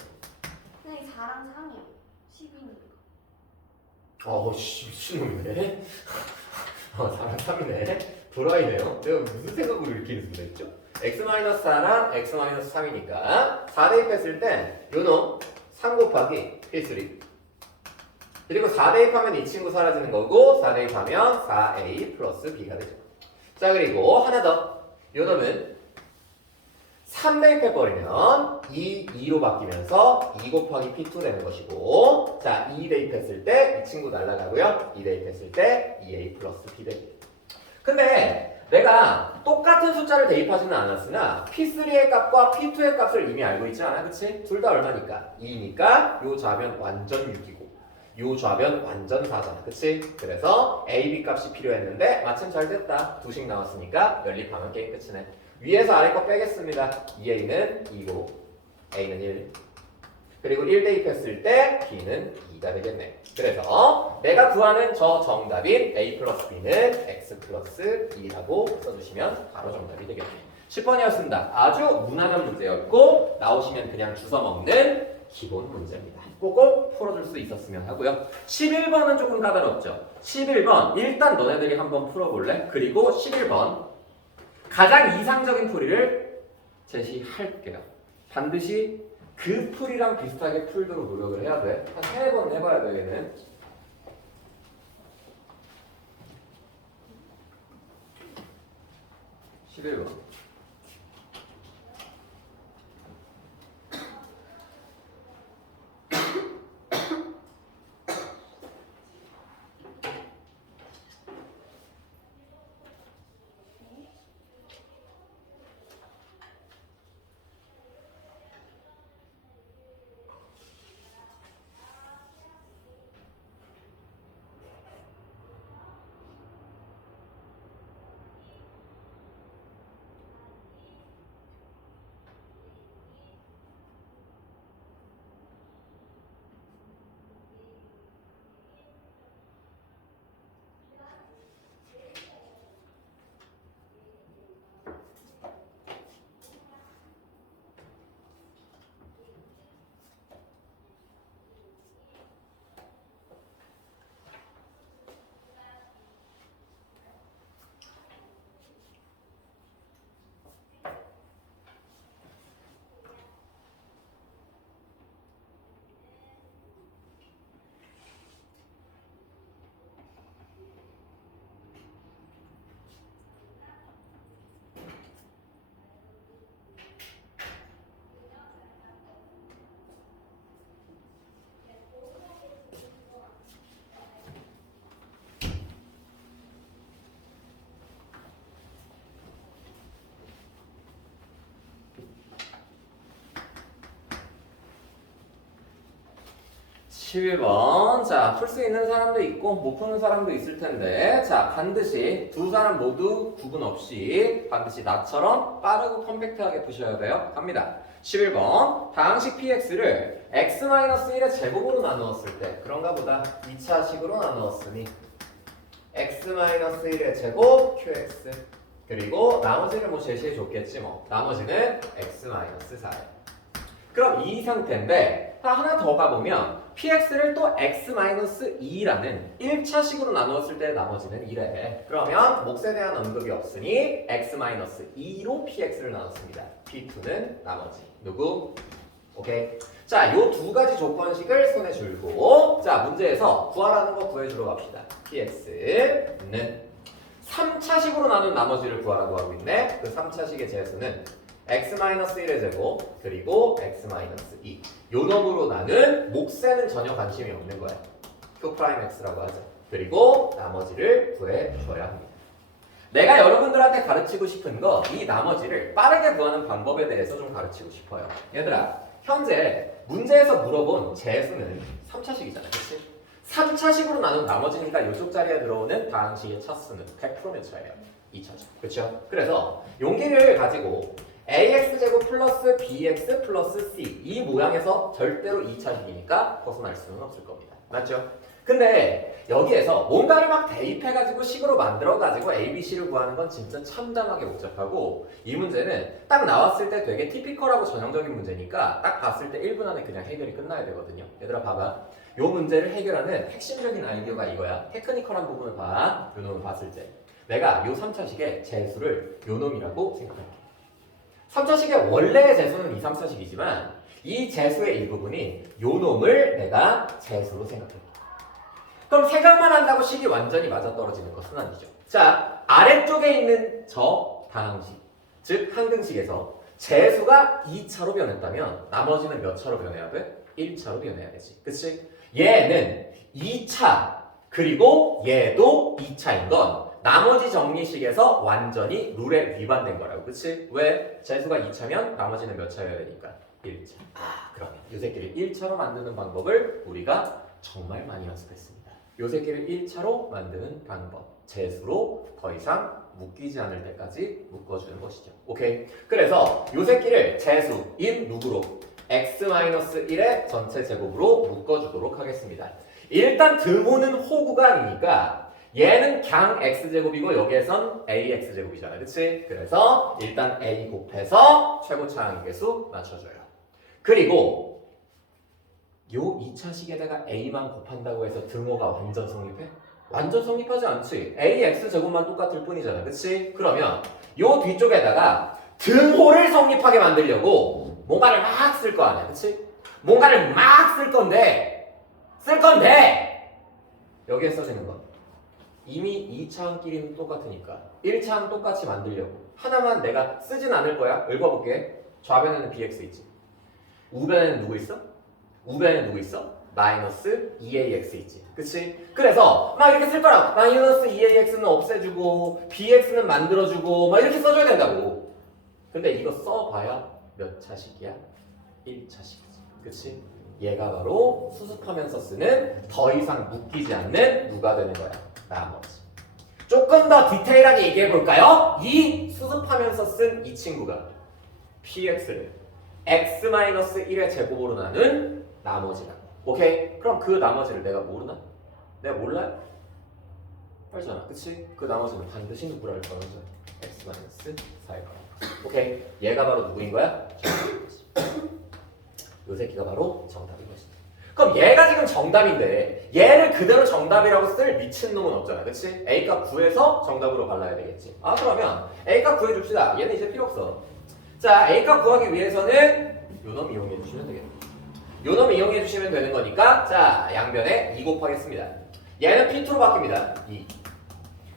근데 4랑 3이요. 10이니까. 미친놈이네. 4랑 3이네. 불화이네요. 내가 무슨 생각으로 이렇게 일수했죠? x-4랑 x-3이니까 4 대입했을 땐 요놈 3 곱하기 P3 그리고 4 대입하면 이 친구 사라지는 거고 4 대입하면 4A 플러스 B가 되죠. 자 그리고 하나 더 요놈은 3 대입해버리면 2로 바뀌면서 2 곱하기 P2 되는 것이고 자 2 대입했을 때 이 친구 날라가고요 2 대입했을 때 2A 플러스 B 되죠. 근데 내가 똑같은 숫자를 대입하지는 않았으나 P3의 값과 P2의 값을 이미 알고 있지 않아? 그치? 둘 다 얼마니까? 2니까 요 좌변 완전 6이고 요 좌변 완전 4잖아. 그치? 그래서 A, B 값이 필요했는데 마침 잘 됐다. 2씩 나왔으니까 연립하면 게임 끝이네. 위에서 아래 거 빼겠습니다. 2A는 2고 A는 1 그리고 1 대입했을 때 B는 2가 되겠네. 그래서 내가 구하는 저 정답인 A 플러스 B는 X 플러스 2라고 써주시면 바로 정답이 되겠네. 10번이었습니다. 아주 무난한 문제였고 나오시면 그냥 주워 먹는 기본 문제입니다. 꼭꼭 풀어줄 수 있었으면 하고요. 11번은 조금 까다롭죠. 11번 일단 너네들이 한번 풀어볼래? 그리고 11번 가장 이상적인 풀이를 제시할게요. 반드시 그 풀이랑 비슷하게 풀도록 노력을 해야 돼. 한 3번 해봐야 돼, 얘는. 11번. 자, 풀 수 있는 사람도 있고 못 푸는 사람도 있을 텐데 자, 반드시 두 사람 모두 구분 없이 반드시 나처럼 빠르고 컴팩트하게 푸셔야 돼요. 갑니다. 11번 다항식 px를 x-1의 제곱으로 나누었을 때 그런가 보다 2차식으로 나누었으니 x-1의 제곱 qx 그리고 나머지를 뭐 제시해 줬겠지 뭐 나머지는 x-4예요. 그럼 이 상태인데 하나 더 가보면 px를 또 x-2라는 1차식으로 나누었을 때 나머지는 1에 그러면 몫에 대한 언급이 없으니 x-2로 px를 나눴습니다. p2는 나머지 누구? 오케이. 자, 요 두 가지 조건식을 손에 줄고 자, 문제에서 구하라는 거 구해주러 갑시다. px는 3차식으로 나눈 나머지를 구하라고 하고 있네. 그 3차식의 제수는 x-1의 제곱 그리고 x-2 요 놈으로 나눈 몫에는 전혀 관심이 없는 거야. q'x라고 하죠. 그리고 나머지를 구해줘야 합니다. 내가 여러분들한테 가르치고 싶은 거 이 나머지를 빠르게 구하는 방법에 대해서 좀 가르치고 싶어요. 얘들아 현재 문제에서 물어본 제수는 3차식이잖아. 그치? 3차식으로 나눈 나머지니까 이쪽 자리에 들어오는 다항식의 차수는 100%몇 차예요? 2차죠. 그렇죠? 그래서 용기를 가지고 ax제곱 플러스 bx 플러스 c 이 모양에서 절대로 2차식이니까 벗어날 수는 없을 겁니다. 맞죠? 근데 여기에서 뭔가를 막 대입해가지고 식으로 만들어가지고 A, B, C를 구하는 건 진짜 참담하게 복잡하고 이 문제는 딱 나왔을 때 되게 티피컬하고 전형적인 문제니까 딱 봤을 때 1분 안에 그냥 해결이 끝나야 되거든요. 얘들아 봐봐. 요 문제를 해결하는 핵심적인 아이디어가 이거야. 테크니컬한 부분을 봐. 요 놈을 봤을 때 내가 요 3차식의 재수를 요 놈이라고 생각할게. 3차식의 원래의 재수는 2, 3차식이지만 이 재수의 일부분이 요 놈을 내가 재수로 생각해. 그럼 생각만 한다고 식이 완전히 맞아떨어지는 것은 아니죠. 자, 아래쪽에 있는 저 다항식, 즉 항등식에서 재수가 2차로 변했다면 나머지는 몇 차로 변해야 돼? 1차로 변해야 되지. 그치? 얘는 2차, 그리고 얘도 2차인 건 나머지 정리식에서 완전히 룰에 위반된 거라고. 그치? 왜? 재수가 2차면 나머지는 몇 차여야 되니까? 1차. 아, 그러면 이 새끼를 1차로 만드는 방법을 우리가 정말 많이 연습했습니다. 요 새끼를 1차로 만드는 방법. 재수로 더 이상 묶이지 않을 때까지 묶어주는 것이죠. 오케이? 그래서 요 새끼를 재수인 누구로? x-1의 전체 제곱으로 묶어주도록 하겠습니다. 일단 등호는 호구가 아니니까 얘는 그냥 x제곱이고 여기에선 ax제곱이잖아. 그치? 그래서 일단 a 곱해서 최고차 항계수 맞춰줘요. 그리고 요 2차식에다가 a만 곱한다고 해서 등호가 완전 성립해? 완전 성립하지 않지. ax제곱만 똑같을 뿐이잖아. 그치? 그러면 요 뒤쪽에다가 등호를 성립하게 만들려고 뭔가를 막 쓸 거 아니야. 그치? 뭔가를 막 쓸 건데 여기에 써지는 건 이미 2차항끼리는 똑같으니까 1차항 똑같이 만들려고 하나만 내가 쓰진 않을 거야. 읽어볼게. 좌변에는 bx 있지. 우변에는 누구 있어? 우변에는 누구 있어? 마이너스 2ax 있지. 그치? 그래서 막 이렇게 쓸 거라고. 마이너스 2ax는 없애주고 bx는 만들어주고 막 이렇게 써줘야 된다고. 근데 이거 써봐야 몇 차식이야? 1차식이지. 그치? 얘가 바로 수습하면서 쓰는 더 이상 묶이지 않는 누가 되는 거야? 나머지. 조금 더 디테일하게 얘기해 볼까요? 이 수습하면서 쓴 이 친구가 px를 x-1의 제곱으로 나눈 나머지라고. 오케이? 그럼 그 나머지를 내가 모르나? 내가 몰라요? 알잖아. 그치? 그 나머지는 반드시 누구라 할 거야? x-4일 거야. 오케이? 얘가 바로 누구인 거야? 정답인 거지. 요 새끼가 바로 정답인 것이지. 그럼 얘가 지금 정답인데 얘를 그대로 정답이라고 쓸 미친놈은 없잖아. 그치? A값 구해서 정답으로 발라야 되겠지. 아 그러면 A값 구해줍시다. 얘는 이제 필요 없어. 자, A값 구하기 위해서는 요놈 이용해 주시면 되겠네. 요놈 이용해 주시면 되는 거니까 자, 양변에 2 곱하겠습니다. 얘는 P2로 바뀝니다. 2.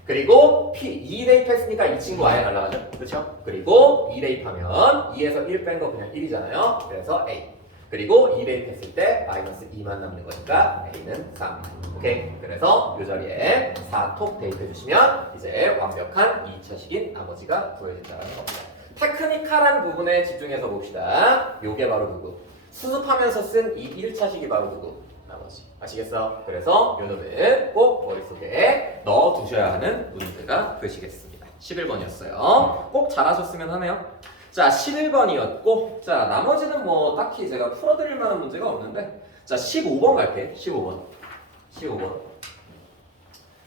그리고 P 2 대입했으니까 이 친구 아예 날라가죠. 그렇죠? 그리고 2 대입하면 2에서 1 뺀 거 그냥 1이잖아요. 그래서 A. 그리고 2 대입했을 때 마이너스 2만 남는 거니까 A는 3. 오케이? 그래서 이 자리에 4톡 대입해 주시면 이제 완벽한 2차식인 나머지가 구해진다는 겁니다. 테크니컬한 부분에 집중해서 봅시다. 요게 바로 누구? 수습하면서 쓴 이 1차식이 바로 누구? 나머지. 아시겠어? 그래서 요 놈을 꼭 머릿속에 넣어두셔야 하는 문제가 되시겠습니다. 11번이었어요. 꼭 잘하셨으면 하네요. 자, 11번이었고, 자, 나머지는 뭐 딱히 제가 풀어드릴 만한 문제가 없는데, 자, 15번 갈게. 15번.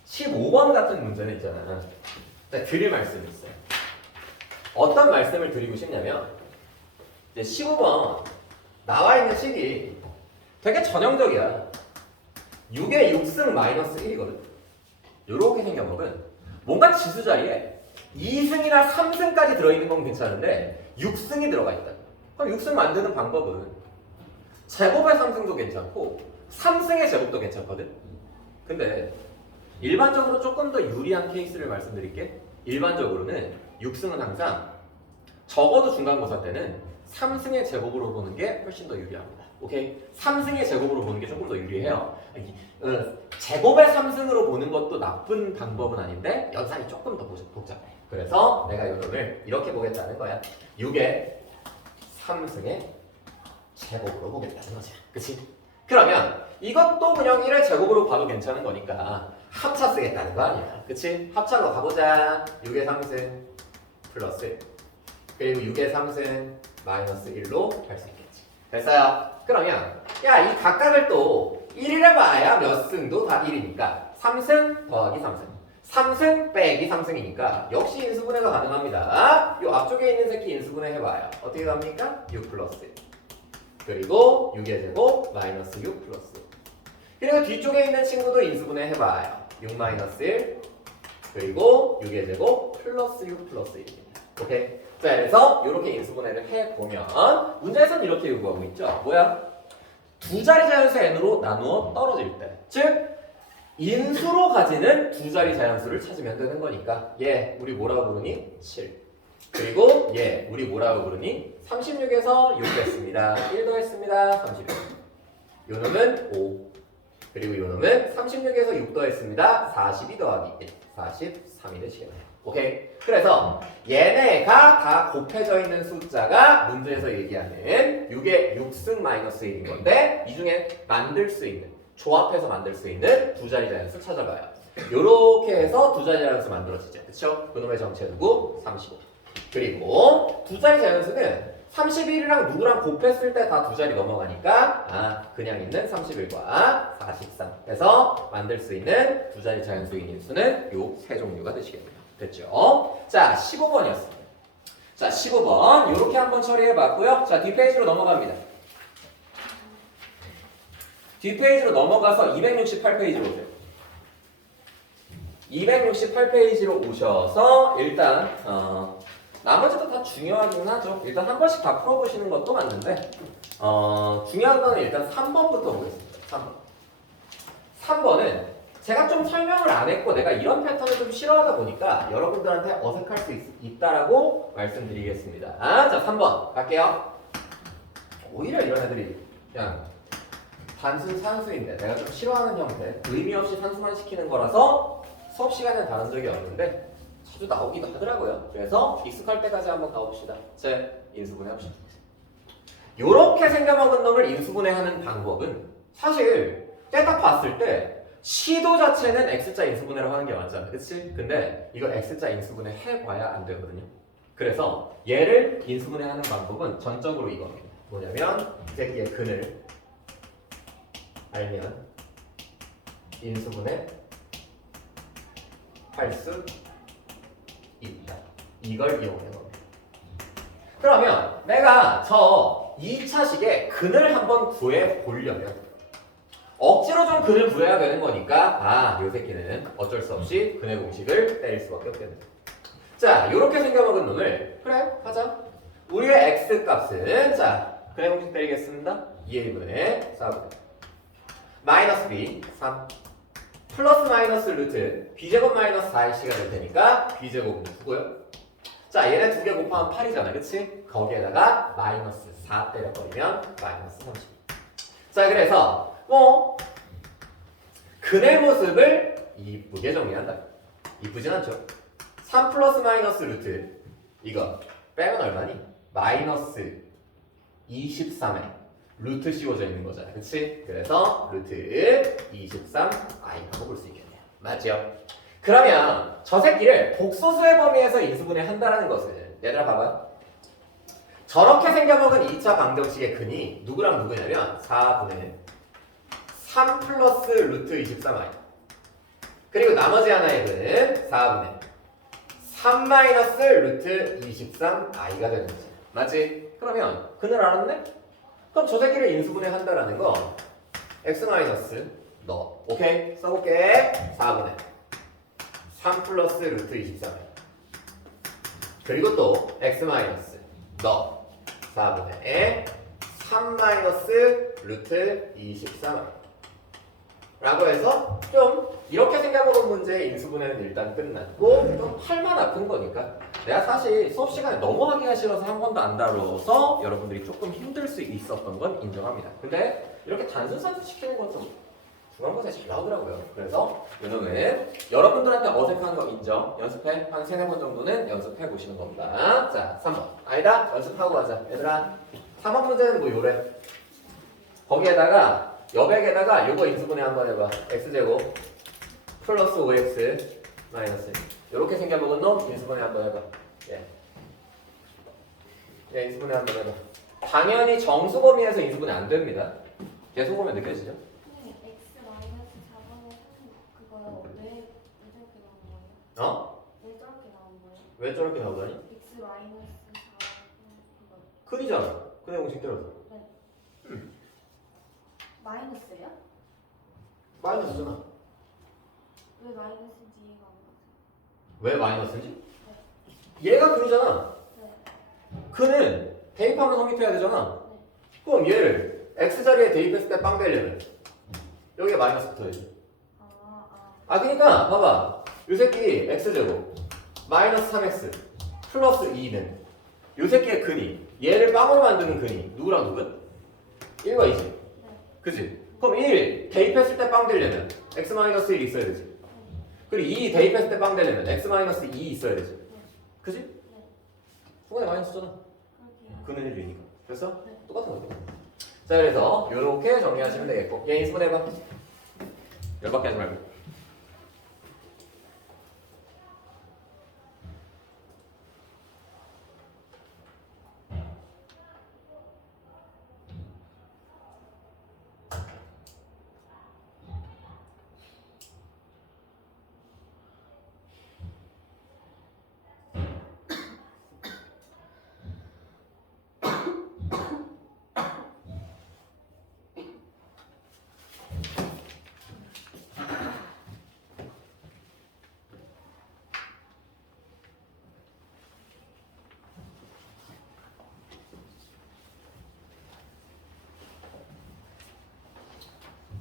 15번 같은 문제는 있잖아. 자, 드릴 말씀이 있어요. 어떤 말씀을 드리고 싶냐면, 이제 15번 나와 있는 식이 되게 전형적이야. 6에 6승 마이너스 1이거든. 요렇게 생겨먹은 뭔가 지수 자리에 2승이나 3승까지 들어있는 건 괜찮은데 6승이 들어가 있다. 그럼 6승 만드는 방법은 제곱의 3승도 괜찮고 3승의 제곱도 괜찮거든. 근데 일반적으로 조금 더 유리한 케이스를 말씀드릴게. 일반적으로는 6승은 항상 적어도 중간고사 때는 3승의 제곱으로 보는 게 훨씬 더 유리합니다. 오케이? 3승의 제곱으로 보는 게 조금 더 유리해요. 제곱의 3승으로 보는 것도 나쁜 방법은 아닌데 연산이 조금 더 복잡해. 그래서 내가 이거를 이렇게 보겠다는 거야. 6의 3승의 제곱으로 보겠다는 거지. 그치? 그러면 이것도 그냥 1의 제곱으로 봐도 괜찮은 거니까 합차 쓰겠다는 거 아니야. 그치? 합차로 가보자. 6의 3승 플러스 1. 그리고 6의 3승 마이너스 1로 할 수 있겠지. 됐어요? 그러면 야, 이 각각을 또 1이라 봐야 몇 승도 다 1이니까 3승 더하기 3승 3승 빼기 3승이니까 역시 인수분해가 가능합니다. 이 앞쪽에 있는 새끼 인수분해 해봐요. 어떻게 갑니까? 6 플러스 1 그리고 6의 제곱 마이너스 6 플러스 1 그리고 뒤쪽에 있는 친구도 인수분해 해봐요. 6 마이너스 1 그리고 6의 제곱 플러스 6 플러스 1입니다. 오케이? 자, 그래서 이렇게 인수분해를 해보면 문제에서는 이렇게 요구하고 있죠. 뭐야? 두 자리 자연수 n으로 나누어 떨어질 때, 즉 인수로 가지는 두 자리 자연수를 찾으면 되는 거니까 얘 우리 뭐라고 부르니? 7 그리고 얘 우리 뭐라고 부르니? 36에서 6 했습니다. 1 더했습니다. 31 요 놈은 5 그리고 요 놈은 36에서 6 더했습니다. 42 더하기 1 43이 되시겠네요. 오케이. 그래서 얘네가 다 곱해져 있는 숫자가 문제에서 얘기하는 6의 6승 마이너스 1인 건데 이 중에 만들 수 있는 조합해서 만들 수 있는 두 자리 자연수 찾아봐요. 요렇게 해서 두 자리 자연수 만들어지죠. 그쵸? 그놈의 정체 누구? 35 그리고 두 자리 자연수는 31이랑 누구랑 곱했을 때 다 두 자리 넘어가니까 그냥 있는 31과 43 해서 만들 수 있는 두 자리 자연수인 인수는 요 세 종류가 되시겠네요. 됐죠? 자, 15번이었습니다. 자, 15번 요렇게 한번 처리해봤고요. 자, 뒷페이지로 넘어갑니다. 뒷페이지로 넘어가서 268페이지로 오세요. 268페이지로 오셔서 일단 나머지도 다 중요하긴 하죠. 일단 한 번씩 다 풀어보시는 것도 맞는데 중요한 거는 일단 3번부터 보겠습니다. 3번은 제가 좀 설명을 안 했고 내가 이런 패턴을 좀 싫어하다 보니까 여러분들한테 어색할 수 있다라고 말씀드리겠습니다. 자, 3번 갈게요. 오히려 이런 애들이 그냥 단순 산수인데 내가 좀 싫어하는 형태 의미 없이 산수만 시키는 거라서 수업 시간에 다른 적이 없는데 자주 나오기도 하더라고요. 그래서 익숙할 때까지 한번 가봅시다. 제 인수분해 합시다. 요렇게 생겨먹은 놈을 인수분해하는 방법은 사실 딱 봤을 때 시도 자체는 X자 인수분해로 하는 게 맞잖아. 그치? 근데 이걸 X자 인수분해 해봐야 안 되거든요. 그래서 얘를 인수분해하는 방법은 전적으로 이겁니다. 뭐냐면 이 새끼의 근을 알면 인수분해 할 수 있다. 이걸 이용하는 겁니다. 그러면 내가 저 2차식의 근을 한번 구해 보려면 억지로 좀 근을 구해야 되는 거니까 요 새끼는 어쩔 수 없이 근의 공식을 때릴 수밖에 없겠네요. 자, 요렇게 생겨먹은 놈을 그래 하자. 우리의 x 값은 자 근의 공식 때리겠습니다. 2a분의 4분의 마이너스 b 3 플러스 마이너스 루트 b제곱 마이너스 4x가 될 테니까 b제곱은 9고요. 자, 얘네 두 개 곱하면 8이잖아. 그치? 거기에다가 마이너스 4 때려버리면 마이너스 32. 자, 그래서 근의 모습을 이쁘게 정리한다. 이쁘진 않죠? 3 플러스 마이너스 루트 이거 빼면 얼마니? 마이너스 23에 루트 씌워져 있는 거잖아. 그치? 그래서 루트 23i라고 볼 수 있겠네요. 맞죠? 그러면 저 새끼를 복소수의 범위에서 인수분해 한다는 것은 얘들아 봐봐. 저렇게 생겨먹은 2차 방정식의 근이 누구랑 누구냐면 4분의 3 플러스 루트 23i 그리고 나머지 하나의 근은 4분의 3 마이너스 루트 23i가 되는 거지. 맞지? 그러면 근을 알았네? 그럼 저 새끼를 인수분해 한다라는 거 x 마이너스 너 오케이? 써볼게. 4분의 3 플러스 루트 23i 그리고 또 x 마이너스 너 4분의 3 마이너스 루트 23i 라고 해서 좀 이렇게 생각해본 문제의 인수분해는 일단 끝났고 좀 팔만 아픈 거니까 내가 사실 수업 시간에 너무 하기가 싫어서 한 번도 안 다뤄서 여러분들이 조금 힘들 수 있었던 건 인정합니다. 근데 이렇게 단순 산수 시키는 건 좀 중간고사에 잘 나오더라고요. 그래서 이거는 여러분들한테 어색한 거 인정. 연습해. 한 3-4번 정도는 연습해 보시는 겁니다. 자, 3번. 아니다. 연습하고 가자. 얘들아. 3번 문제는 뭐 요래. 거기에다가 여백에다가 요거 인수분해 한번 해봐. x제곱 플러스 5x 마이너스 요렇게 생겨먹은 놈 인수분해 한번 해봐. 예, 인수분해 한번 해봐. 당연히 정수 범위에서 인수분해 안 됩니다. 계속 보면 느껴지죠? 어? 왜 저렇게 나온 거예요? 왜 저렇게 나오다니? x 마이너스 4 이거 근이잖아. 근의 공식 때려서. 마이너스예요? 마이너스잖아. 왜 마이너스인지 이해가 안 가요. 왜 마이너스인지? 얘가 근이잖아. 네. 근은 대입하면 성립해야 되잖아. 네. 그럼 얘를 x자리에 대입했을 때 빵 되려면 여기에 마이너스 붙어야지. 아 그러니까 봐봐. 요 새끼 x제곱 마이너스 3x 플러스 2는 요 새끼의 근이 얘를 빵으로 만드는 근이 누구랑 누구? 1과 2지. 네. 그치? 그럼 1 대입했을 때 빵 되려면 x 마이너스 1 있어야 되지. 그리고 2 대입했을 때 빵 되려면 x 마이너스 2 있어야 되지. 그치? 네. 수건에 마이너스잖아. 그렇게요. 근은 1이니까. 됐어? 네. 똑같은 거지. 자 그래서 요렇게 정리하시면 되겠고 얘 인수분 해봐. 열받게 하지 말고.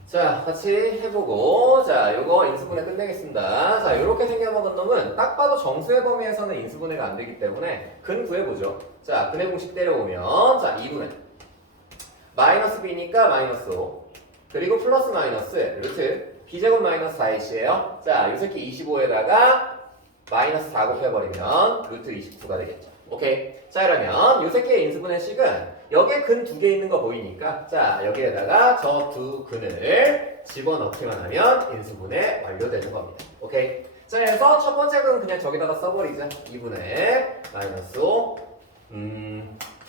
자, 같이 해보고, 자, 요거 인수분해 끝내겠습니다. 자, 요렇게 생겨먹은 놈은 딱 봐도 정수의 범위에서는 인수분해가 안 되기 때문에 근 구해보죠. 자, 근의 공식 때려보면, 자, 2분의 마이너스 b니까 마이너스 5 그리고 플러스 마이너스 루트 b제곱 마이너스 4h예요. 자, 요 새끼 25에다가 마이너스 4 곱해버리면 루트 29가 되겠죠. 오케이. 자, 그러면 요 새끼의 인수분해 식은 여기에 근 두 개 있는 거 보이니까 자 여기에다가 저 두 근을 집어넣기만 하면 인수분해 완료되는 겁니다. 오케이. 자 그래서 첫 번째 근은 그냥 저기다가 써버리자. 2분의 마이너스 5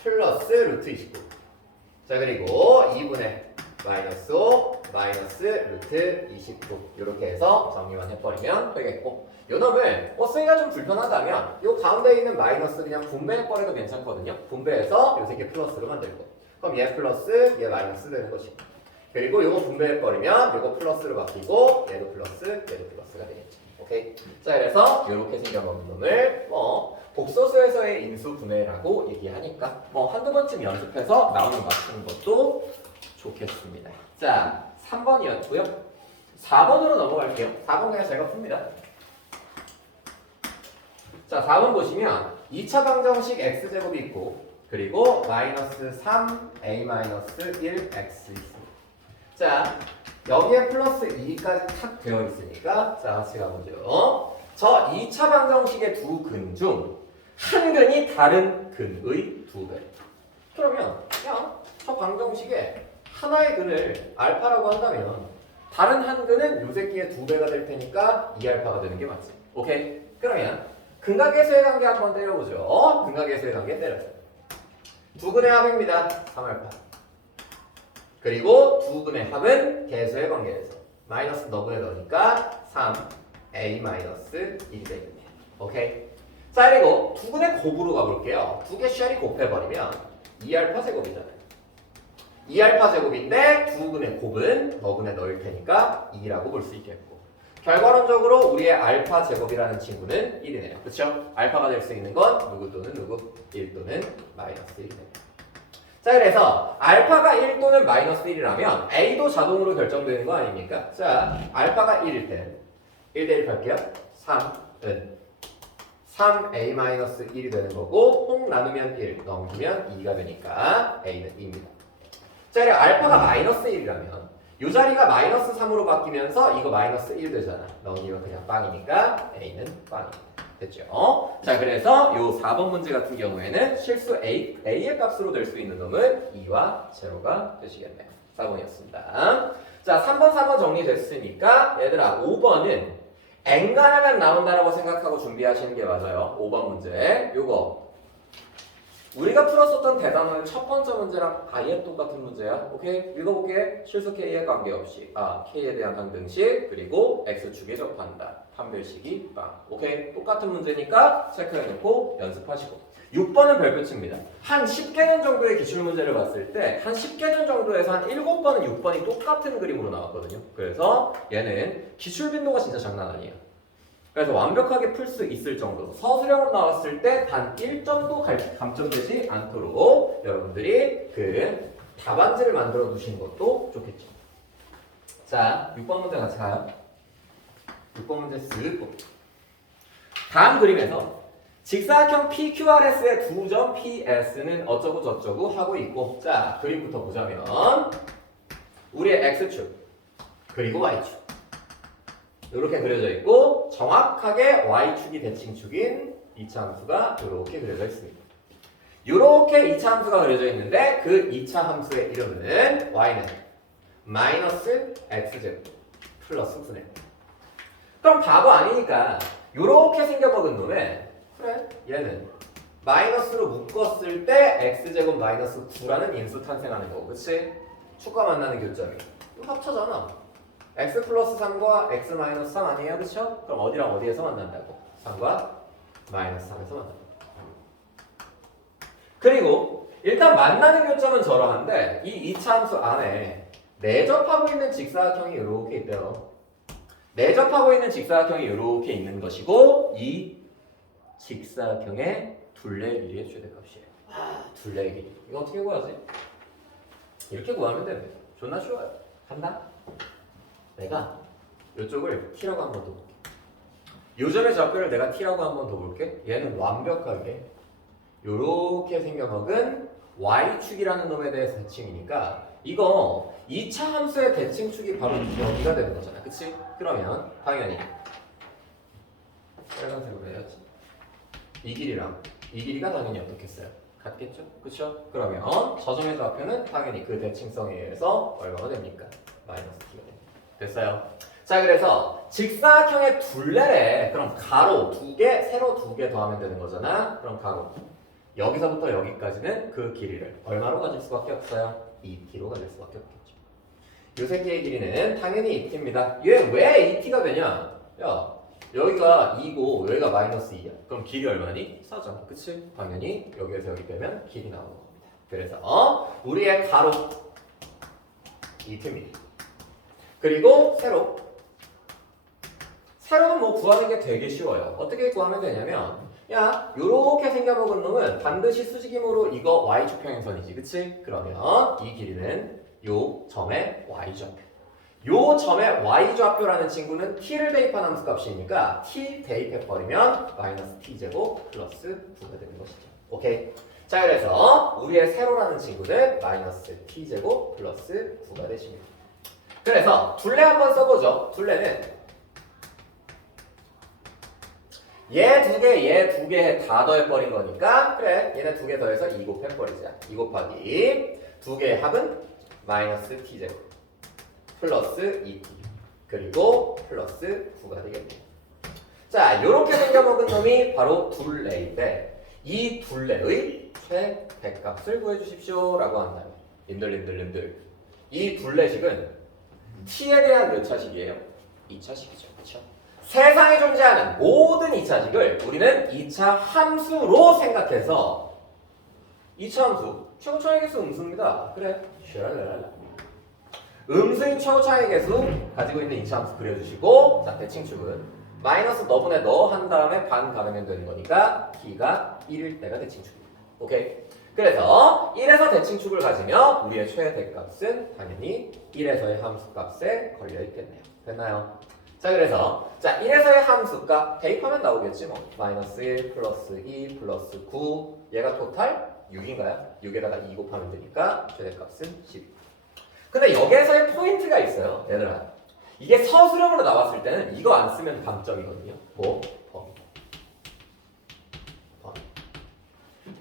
플러스 루트 29. 자 그리고 2분의 마이너스 5 마이너스 루트 29 이렇게 해서 정리만 해버리면 되겠고 요 놈을 쓰기가 좀 불편하다면 요 가운데 있는 마이너스 그냥 분배해버려도 괜찮거든요. 분배해서 요 새끼 플러스로 만들고 그럼 얘 플러스 얘 마이너스 되는 것이고 그리고 요거 분배해버리면 요거 플러스로 바뀌고 얘도 플러스 얘도 플러스가 되겠죠. 오케이. 자 그래서 요렇게 생겨먹는 놈을 복소수에서의 인수분해라고 얘기하니까 한두 번쯤 연습해서 나오는 거 맞추는 것도 좋겠습니다. 자 3번이었고요 4번으로 넘어갈게요. 4번 그냥 제가 풉니다. 자 4번 보시면 2차 방정식 x제곱이 있고 그리고 마이너스 3a 마이너스 1x 있습니다. 자 여기에 플러스 2까지 탁 되어 있으니까 자 같이 가보죠. 저 2차 방정식의 두 근 중 한 근이 다른 근의 2배. 그러면 그냥 저 방정식에 하나의 근을 알파라고 한다면 다른 한 근은 요 새끼의 2배가 될 테니까 2알파가 되는 게 맞지. 오케이? 그러면 근각계수의 관계 한번 때려보죠. 근각계수의 관계 때려요. 두 근의 합입니다. 3알파. 그리고 두 근의 합은 계수의 관계에서 마이너스 너분에 넣으니까 3a 마이너스 1이 되겠네요. 오케이? 자 그리고 두 근의 곱으로 가볼게요. 두 개 쉘이 곱해버리면 2알파 제곱이잖아요. 2알파 제곱인데 두 근의 곱은 너분에 넣을 테니까 2라고 볼 수 있겠고 결과론적으로 우리의 알파 제곱이라는 친구는 1이네요. 그렇죠? 알파가 될 수 있는 건 누구 또는 누구? 1 또는 마이너스 1이 됩니다. 자 그래서 알파가 1 또는 마이너스 1이라면 A도 자동으로 결정되는 거 아닙니까? 자 알파가 1일 땐 1대1 할게요. 3은 3a-1이 되는 거고 홍 나누면 1 넘기면 2가 되니까 A는 2입니다. 자 그리고 알파가 마이너스 1이라면 이 자리가 마이너스 3으로 바뀌면서 이거 마이너스 1 되잖아. 넘기면 그냥 빵이니까 A는 빵입니다. 됐죠? 자 그래서 요 4번 문제 같은 경우에는 실수 A의 값으로 될 수 있는 놈은 2와 0가 되시겠네요. 4번이었습니다. 자 3번 4번 정리됐으니까 얘들아 5번은 N가하면 나온다라고 생각하고 준비하시는 게 맞아요. 5번 문제 요거 우리가 풀었었던 대단원의 첫 번째 문제랑 아예 똑같은 문제야. 오케이? 읽어볼게. 실수 K에 관계없이 K에 대한 항등식 그리고 X축에 접한다. 판별식이 빵. 오케이? 똑같은 문제니까 체크해놓고 연습하시고 6번은 별표치입니다. 한 10개년 정도의 기출문제를 봤을 때 한 10개년 정도에서 한 7번은 6번이 똑같은 그림으로 나왔거든요. 그래서 얘는 기출 빈도가 진짜 장난 아니에요. 그래서 완벽하게 풀 수 있을 정도로 서술형으로 나왔을 때 단 1점도 감점되지 않도록 여러분들이 그 답안지를 만들어 두시는 것도 좋겠죠. 자, 6번 문제 같이 가요. 6번 문제 쓱 볼게요. 다음 그림에서 직사각형 PQRS의 두 점 PS는 어쩌고 저쩌고 하고 있고, 자, 그림부터 보자면 우리의 X축 그리고 Y축 이렇게 그려져 있고 정확하게 Y축이 대칭축인 2차 함수가 이렇게 그려져 있습니다. 이렇게 2차 함수가 그려져 있는데 그 2차 함수의 이름은 Y는 마이너스 X제곱 플러스 9네. 그럼 바보 아니니까 이렇게 생겨먹은 놈에 그래 얘는 마이너스로 묶었을 때 X제곱 마이너스 9라는 인수 탄생하는 거고 그치? 축과 만나는 교점이 이거 합쳐잖아. x 플러스 3과 x 마이너스 3 아니에요? 그쵸? 그럼 어디랑 어디에서 만난다고? 3과 마이너스 3에서 만난다. 그리고 일단 만나는 교점은 저러한데 이 2차 함수 안에 내접하고 있는 직사각형이 이렇게 있대요. 내접하고 있는 직사각형이 이렇게 있는 것이고 이 직사각형의 둘레 길이의 최대값이에요. 둘레 길이. 이거 어떻게 구하지? 이렇게 구하면 됩니다. 존나 쉬워요. 간다. 내가 이쪽을 t라고 한 번 더 볼게. 요점의 좌표를 내가 t라고 한 번 더 볼게. 얘는 완벽하게 이렇게 생겨먹은 y축이라는 놈에 대해서 대칭이니까 이거 2차 함수의 대칭축이 바로 여기가 되는 거잖아. 그치? 그러면 당연히 빨간색으로 해야지. 이 길이랑 이 길이가 당연히 어떻겠어요? 같겠죠? 그쵸? 그러면 저점의 좌표는 당연히 그 대칭성에 의해서 얼마가 됩니까? 마이너스 t가 됩니다. 됐어요? 자, 그래서 직사각형의 둘레래. 그럼 가로 2개, 세로 2개 더하면 되는 거잖아. 그럼 가로 여기서부터 여기까지는 그 길이를 얼마로 가질 수밖에 없어요? 2t로 가질 수밖에 없겠죠. 요 새끼의 길이는 당연히 2t입니다. 얘 왜 2t가 되냐? 야, 여기가 2고 여기가 마이너스 2야. 그럼 길이 얼마니? 4잖아. 그치? 당연히 여기에서 여기 빼면 길이 나오는 겁니다. 그래서 우리의 가로 2t입니다. 그리고 세로는 뭐 구하는 게 되게 쉬워요. 어떻게 구하면 되냐면 야 요렇게 생겨먹은 놈은 반드시 수직이므로 이거 y축 평행선이지 그치? 그러면 이 길이는 요 점의 y좌표 요 점의 y좌표라는 친구는 t를 대입한 함수 값이니까 t 대입해버리면 마이너스 t제곱 플러스 9가 되는 것이죠. 오케이? 자 그래서 우리의 세로라는 친구는 마이너스 t제곱 플러스 9가 되십니다. 그래서 둘레 한번 써보죠. 둘레는 얘 두 개 다 더해버린 거니까 그래 얘네 두 개 더해서 2 곱해버리자. 2 곱하기 두 개의 합은 마이너스 t제곱 플러스 2t 그리고 플러스 9가 되겠네. 자 요렇게 생겨먹은 놈이 바로 둘레인데 이 둘레의 최대값을 구해주십시오 라고 한다면 님들 이 둘레식은 t에 대한 몇 차식이에요? 2차식이죠. 그렇죠? 세상에 존재하는 모든 2차식을 우리는 2차 함수로 생각해서 2차 함수 최고차의 개수 음수입니다. 그래. 음수인 최고차의 개수 가지고 있는 2차 함수 그려주시고 자 대칭축은 마이너스 너분의 너 한 다음에 반 가르면 되는 거니까 t가 1일 때가 대칭축입니다. 오케이? 그래서 1에서 대칭축을 가지면 우리의 최대값은 당연히 1에서의 함수값에 걸려있겠네요. 됐나요? 자 그래서 자 1에서의 함수값 대입하면 나오겠지 뭐 마이너스 1 플러스 2 플러스 9 얘가 토탈 6인가요? 6에다가 2 곱하면 되니까 최대값은 10. 근데 여기에서의 포인트가 있어요. 얘들아 이게 서술형으로 나왔을 때는 이거 안 쓰면 감점이거든요. 뭐?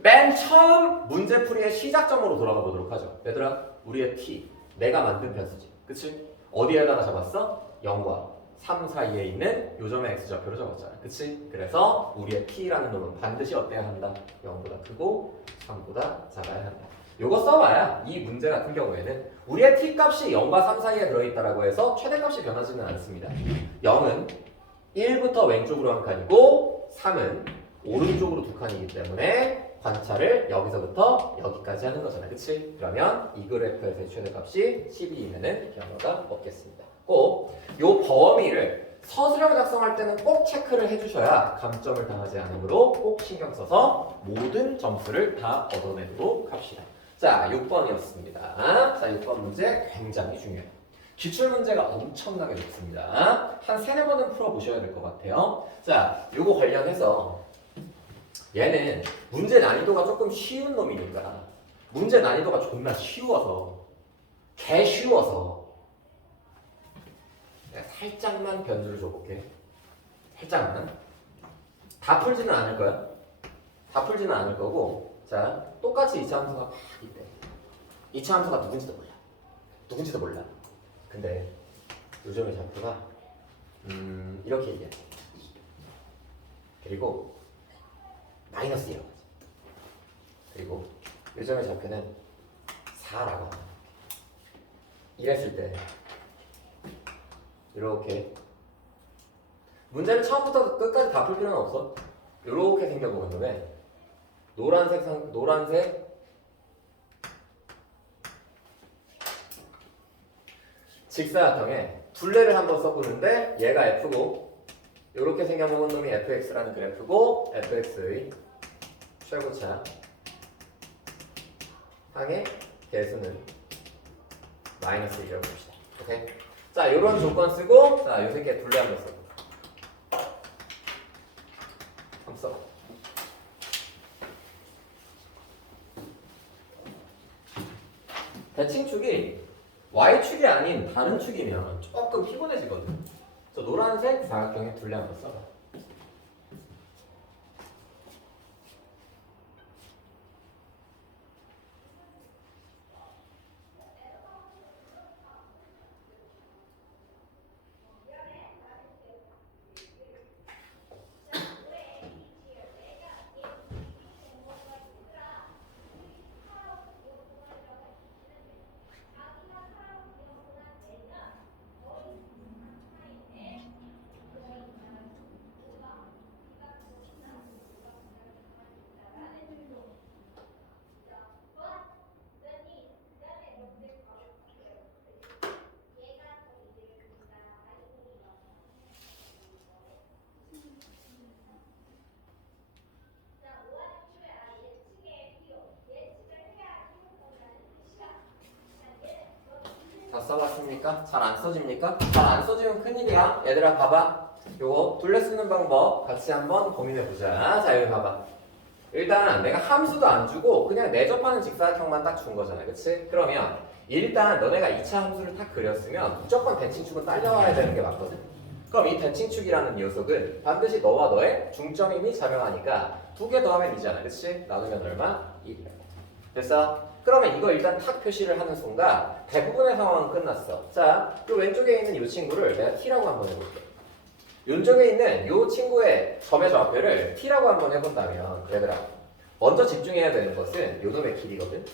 맨 처음 문제풀이의 시작점으로 돌아가 보도록 하죠. 얘들아 우리의 t 내가 만든 변수지 그치? 어디에다가 잡았어? 0과 3 사이에 있는 요점의 x좌표로 적었잖아. 그치? 그래서 우리의 t라는 놈은 반드시 어때야 한다? 0보다 크고 3보다 작아야 한다. 요거 써봐야 이 문제 같은 경우에는 우리의 t 값이 0과 3 사이에 들어있다라고 해서 최대값이 변하지는 않습니다. 0은 1부터 왼쪽으로 한 칸이고 3은 오른쪽으로 두 칸이기 때문에 관찰을 여기서부터 여기까지 하는 거잖아. 그치? 그러면 이 그래프에서의 최대값이 12이면은 변화가 없겠습니다. 꼭 요 범위를 서술형 작성할 때는 꼭 체크를 해주셔야 감점을 당하지 않으므로 꼭 신경 써서 모든 점수를 다 얻어내도록 합시다. 자, 6번이었습니다. 자, 6번 문제 굉장히 중요해요. 기출문제가 엄청나게 높습니다. 한 3, 4번은 풀어보셔야 될 것 같아요. 자, 요거 관련해서 얘는 문제 난이도가 조금 쉬운 놈이니까 문제 난이도가 존나 쉬워서 개 쉬워서 내가 살짝만 변수를 줘볼게. 살짝만. 다 풀지는 않을 거야. 다 풀지는 않을 거고 자 똑같이 2차 함수가 막 있대. 2차 함수가 누군지도 몰라. 누군지도 몰라. 근데 요즘의 좌표가 이렇게 얘기해. 그리고 마이너스 2라고 하지. 그리고 요즘의 좌표는 4라고 합니다. 이랬을 때 이렇게 문제를 처음부터 끝까지 다 풀 필요는 없어. 이렇게 생겨보는 거네. 노란색 직사각형에 둘레를 한번 써보는데 얘가 F고 이렇게 생겨먹은 놈이 fx라는 그래프고 fx의 최고차 항의 개수는 마이너스 1이라고 봅시다. 오케이? 자, 이런 조건 쓰고 자, 요 새끼 둘레 한번 써볼까? 한번 써. 대칭축이 y축이 아닌 다른 축이면 조금 피곤해지거든. 저 노란색 사각형의 둘레 한번 써봐. 다 써봤습니까? 잘 안 써집니까? 잘 안 써지면 큰일이야. 얘들아 봐봐. 요거 둘레 쓰는 방법 같이 한번 고민해보자. 자 여기 봐봐. 일단 내가 함수도 안 주고 그냥 내접하는 직사각형만 딱 준 거잖아. 그치? 그러면 일단 너네가 2차 함수를 딱 그렸으면 무조건 대칭축은 딸려와야 되는 게 맞거든. 그럼 이 대칭축이라는 녀석은 반드시 너와 너의 중점임이 작용하니까 2개 더하면 2잖아. 그치? 나누면 얼마? 2. 됐어? 그러면 이거 일단 탁 표시를 하는 순간 대부분의 상황은 끝났어. 자, 요 왼쪽에 있는 이 친구를 내가 t라고 한번 해볼게. 왼쪽에 있는 이 친구의 점의 좌표를 t라고 한번 해본다면 그래더라. 먼저 집중해야 되는 것은 요 놈의 길이거든.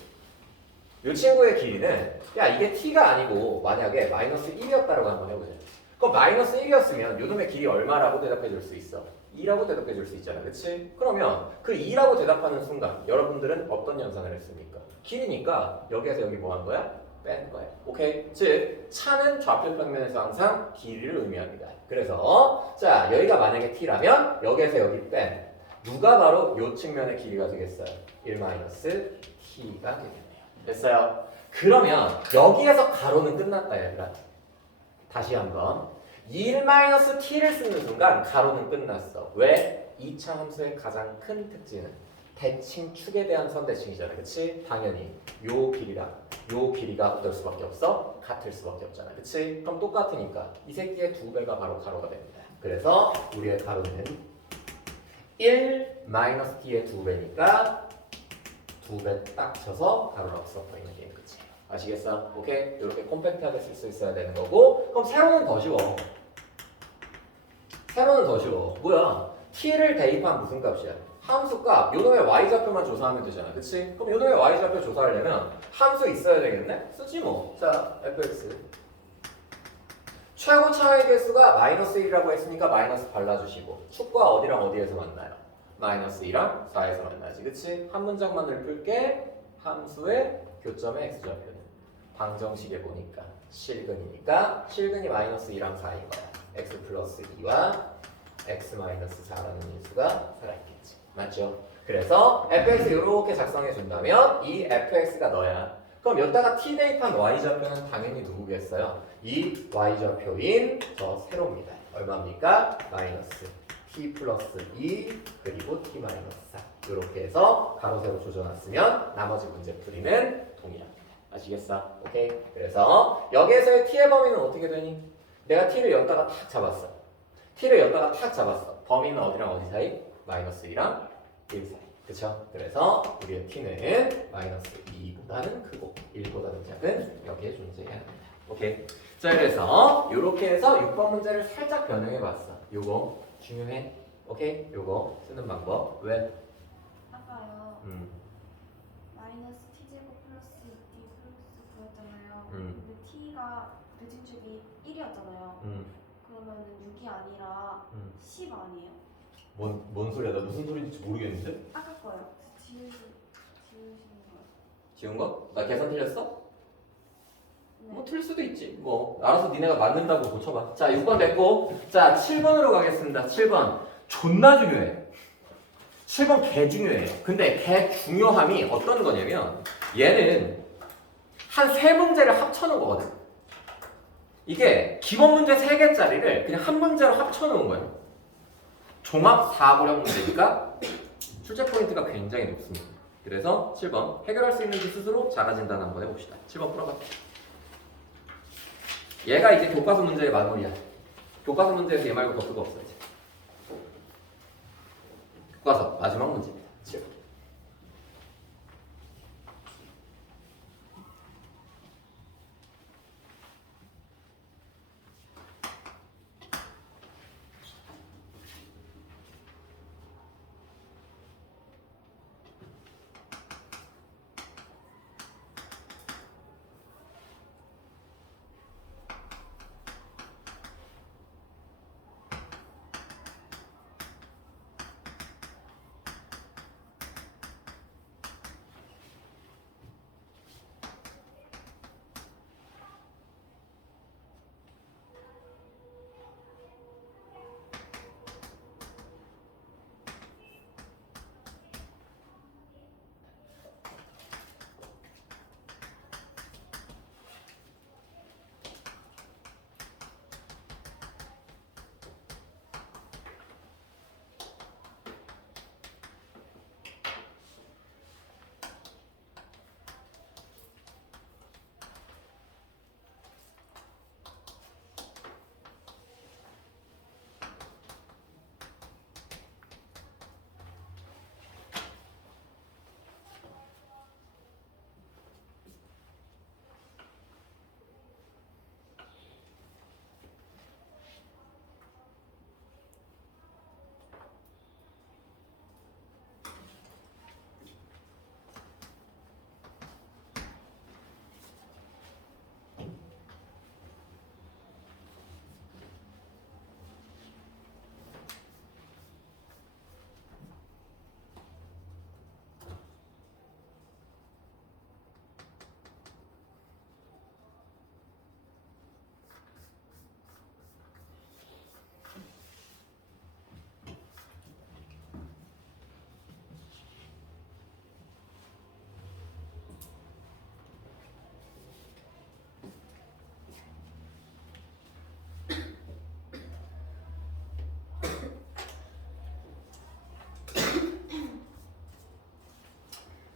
이 친구의 길이는 야 이게 t가 아니고 만약에 마이너스 1이었다라고 한번 해보자. 그럼 마이너스 1이었으면 요 놈의 길이 얼마라고 대답해 줄 수 있어? 2라고 대답해 줄 수 있잖아. 그치? 그러면 그 2라고 대답하는 순간 여러분들은 어떤 연상을 했습니까? 길이니까 여기에서 여기 뭐 한 거야? 뺀 거야. 오케이? 즉 차는 좌표 평면에서 항상 길이를 의미합니다. 그래서 자 여기가 만약에 t라면 여기에서 여기 뺀 누가 바로 요 측면의 길이가 되겠어요? 1-t가 되겠네요. 됐어요? 그러면 여기에서 가로는 끝났다 얘들아. 다시 한번 1-t를 쓰는 순간 가로는 끝났어. 왜? 2차 함수의 가장 큰 특징은 대칭축에 대한 선대칭이잖아. 그치? 당연히 요 길이가 어떨 수밖에 없어? 같을 수밖에 없잖아. 그치? 그럼 똑같으니까 이 새끼의 2배가 바로 가로가 됩니다. 그래서 우리의 가로는 1-t의 2배니까 2배 딱 쳐서 가로라고 써버리는 게 끝이에요. 아시겠어? 오케이? 이렇게 콤팩트하게 쓸 수 있어야 되는 거고 그럼 세로는 더 쉬워. 세로는 더 쉬워. 뭐야? t를 대입한 무슨 값이야? 함수 값. 요놈의 y좌표만 조사하면 되잖아. 그치? 그럼 요놈의 y좌표 조사하려면 함수 있어야 되겠네? 쓰지 뭐. 자, fx. 최고 차의 개수가 마이너스 1이라고 했으니까 마이너스 발라주시고 축과 어디랑 어디에서 만나요? 마이너스 2랑 4에서 만나지. 그치? 한 문장만 읊을게. 함수의 교점의 x좌표는 방정식에 보니까 실근이니까 실근이 마이너스 2랑 4인 거야. x 플러스 2와 x 마이너스 4라는 인수가 살아있겠지. 맞죠? 그래서 fx 이렇게 작성해 준다면 이 fx가 너야. 그럼 여기다가 t 대입한 y좌표는 당연히 누구겠어요? 이 y좌표인 저 세로입니다. 얼마입니까? 마이너스 t 플러스 2 그리고 t 마이너스 4 이렇게 해서 가로 세로 조져놨으면 나머지 문제 풀이는 동일합니다. 아시겠어? 오케이. 그래서 여기에서의 t의 범위는 어떻게 되니? 내가 t를 여기다가 탁 잡았어. t를 여기다가 탁 잡았어. 범위는 어디랑 어디 사이? 마이너스 2랑 1 사이. 그쵸? 그래서 우리의 t는 마이너스 2보다는 크고 1보다는 작은 여기에 존재해야 합니다. 오케이. 자, 그래서 이렇게 해서 6번 문제를 살짝 변형해 봤어. 요거 중요해. 오케이? 요거 쓰는 방법. 왜? 아까요. 마이너스 t제곱 플러스 2t 플러스 9였잖아요. 근데 t가 대칭축이 1이었잖아요. 그러면은 6이 아니라 10 아니에요? 뭔 소리야? 나 무슨 소리인지 모르겠는데? 아까 거요. 지우신 거요. 지운 거? 나 계산 틀렸어? 네. 뭐 틀릴 수도 있지. 뭐 알아서 니네가 맞는다고 고쳐봐. 자, 6번 됐고, 자 7번으로 가겠습니다. 7번 존나 중요해. 7번 개 중요해. 근데 개 중요함이 어떤 거냐면 얘는 한 세 문제를 합쳐놓은 거거든. 이게 기본 문제 3개짜리를 그냥 한 문제로 합쳐놓은 거예요. 종합 사고력 문제니까 출제 포인트가 굉장히 높습니다. 그래서 7번 해결할 수 있는지 스스로 자가진단 한번 해봅시다. 7번 풀어봐. 얘가 이제 교과서 문제의 마무리야. 교과서 문제에서 얘 말고 더 수가 없어 이제. 교과서 마지막 문제입니다. 7번.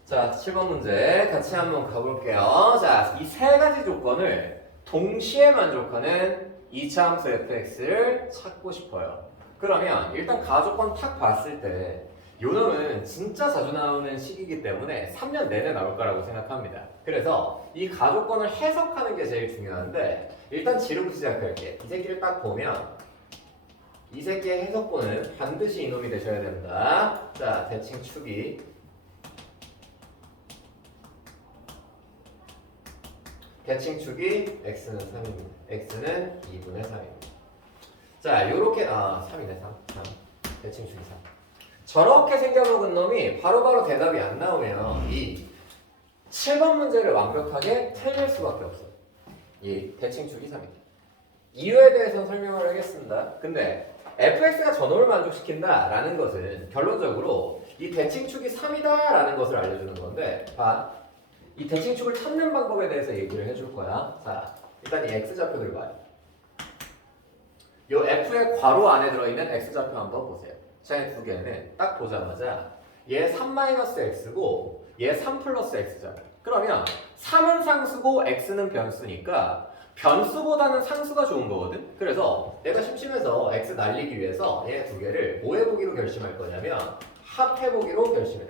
자, 7번 문제 같이 한번 가볼게요. 자, 이 세 가지 조건을 동시에 만족하는 2차 함수 fx를 찾고 싶어요. 그러면 일단 가조건 탁 봤을 때 요놈은 진짜 자주 나오는 식이기 때문에 3년 내내 나올 거라고 생각합니다. 그래서 이 가조건을 해석하는 게 제일 중요한데 일단 지름부터 시작할게. 이 새끼를 딱 보면 이 새끼의 해석본은 반드시 이놈이 되셔야 된다. 자, 대칭축이 x는 3입니다. x는 2분의 3입니다. 자, 요렇게 3이네 3. 대칭축이 3. 저렇게 생겨먹은 놈이 바로바로 대답이 안 나오면 이 7번 문제를 완벽하게 틀릴 수밖에 없어. 이 대칭축이 3입니다. 이유에 대해서 설명을 하겠습니다. 근데 fx가 전호를 만족시킨다라는 것은 결론적으로 이 대칭축이 3이다라는 것을 알려주는 건데, 이 대칭축을 찾는 방법에 대해서 얘기를 해줄 거야. 자, 일단 이 x좌표를 봐요. 이 f의 괄호 안에 들어있는 x좌표 한번 보세요. 쟤 두 개는 딱 보자마자 얘 3-x고 얘 3 플러스 x잖아. 그러면 3은 상수고 x는 변수니까 변수보다는 상수가 좋은 거거든. 그래서 내가 심심해서 x 날리기 위해서 얘 두 개를 뭐 해보기로 결심할 거냐면 합해보기로 결심해.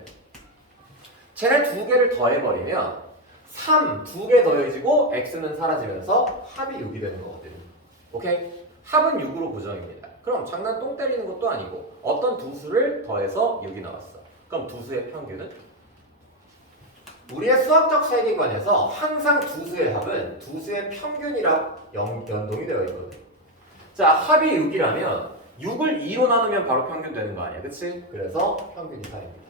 쟤네 두 개를 더해버리면 3 두 개 더해지고 x는 사라지면서 합이 6이 되는 거거든. 오케이? 합은 6으로 고정입니다. 그럼 장난 똥 때리는 것도 아니고 어떤 두 수를 더해서 6이 나왔어. 그럼 두 수의 평균은? 우리의 수학적 세계관에서 항상 두 수의 합은 두 수의 평균이랑 연동이 되어 있거든. 자, 합이 6이라면 6을 2로 나누면 바로 평균 되는 거 아니야, 그치? 그래서 평균이 4입니다.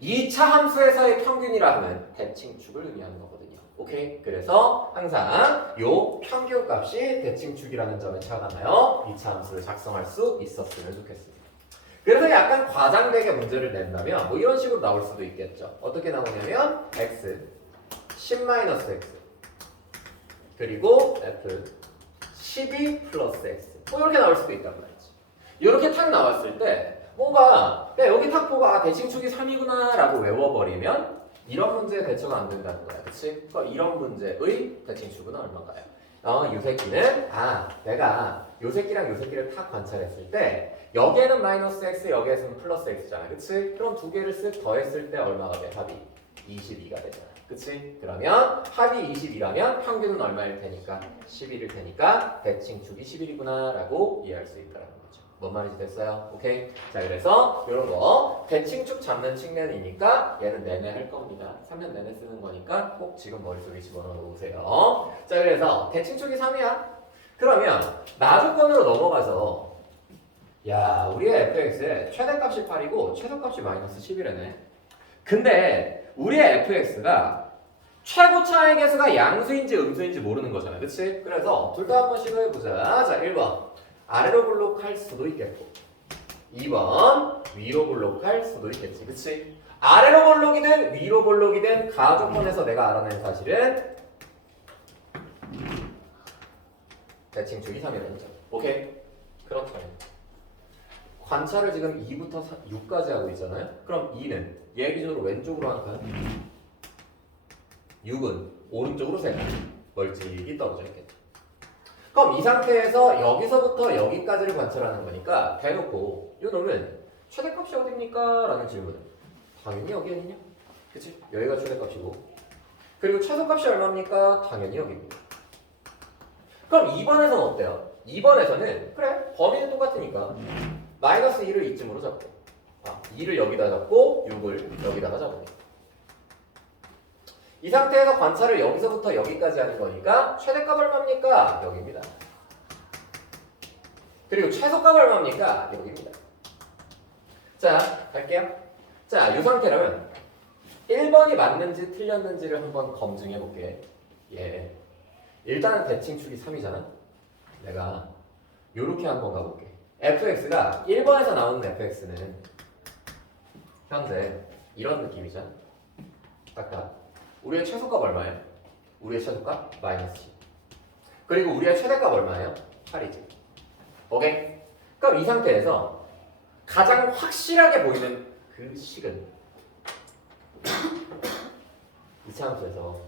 2차 함수에서의 평균이라 하면 대칭축을 의미하는 거거든요. 오케이? 그래서 항상 요 평균 값이 대칭축이라는 점에 착안하여 2차 함수를 작성할 수 있었으면 좋겠습니다. 그래서 약간 과장되게 문제를 낸다면 뭐 이런 식으로 나올 수도 있겠죠. 어떻게 나오냐면 x 10-x 그리고 f 12 플러스 x 뭐 이렇게 나올 수도 있단 말이지. 이렇게 탁 나왔을 때 뭔가 여기 탁 보고 대칭축이 3이구나 라고 외워버리면 이런 문제의 대처가 안 된다는 거야. 그치? 그러니까 이런 문제의 대칭축은 얼마인가요? 요 새끼는 내가 요 새끼랑 요 새끼를 탁 관찰했을 때 여기에는 마이너스 x 여기에서는 플러스 x잖아. 그치? 그럼 두 개를 쓱 더했을 때 얼마가 돼? 합이 22가 되잖아. 그치? 그러면 합이 22라면 평균은 얼마일 테니까? 11일 테니까 대칭축이 11이구나 라고 이해할 수 있다는 거죠. 뭔 말인지 됐어요? 오케이? 자, 그래서 이런 거 대칭축 잡는 측면이니까 얘는 내내 할 겁니다. 3년 내내 쓰는 거니까 꼭 지금 머릿속에 집어넣어 놓으세요. 자, 그래서 대칭축이 3이야. 그러면 나조건으로 넘어가서 야, 우리의 fx의 최대값이 8이고 최소값이 마이너스 11이네. 근데 우리의 fx가 최고 차의 개수가 양수인지 음수인지 모르는 거잖아. 그치? 그래서 둘 다 한번 시도해보자. 자, 1번 아래로 볼록할 수도 있겠고 2번 위로 볼록할 수도 있겠지. 그치? 아래로 볼록이든 위로 볼록이든 가조건에서 내가 알아낸 사실은 대칭축이 3이라는 점. 오케이? 그렇다면 관찰을 지금 2부터 6까지 하고 있잖아요. 그럼 2는 얘 기준으로 왼쪽으로 할까요? 6은 오른쪽으로 세 멀찍이 떨어져 있겠죠. 그럼 이 상태에서 여기서부터 여기까지를 관찰하는 거니까 대놓고 이 놈은 최대값이 어딥니까? 라는 질문은 당연히 여기 아니냐? 그치? 여기가 최대값이고 그리고 최소값이 얼마입니까? 당연히 여기입니다. 그럼 2번에서는 어때요? 2번에서는 그래 범위는 똑같으니까 마이너스 2를 이쯤으로 잡고 2를 여기다 잡고 6을 여기다가 잡으니까 이 상태에서 관찰을 여기서부터 여기까지 하는 거니까 최대값 얼마입니까? 여기입니다. 그리고 최소값 얼마입니까? 여기입니다. 자, 갈게요. 자, 이 상태라면 1번이 맞는지 틀렸는지를 한번 검증해 볼게. 예. 일단은 대칭축이 3이잖아. 내가 요렇게 한번 가볼게. fx가 1번에서 나오는 fx는 현재 이런 느낌이잖아. 딱딱. 우리의 최소값 얼마예요? 우리의 최소값 마이너스 10. 그리고 우리의 최대값 얼마예요? 8이지. 오케이? 그럼 이 상태에서 가장 확실하게 보이는 그 식은 2차 함수에서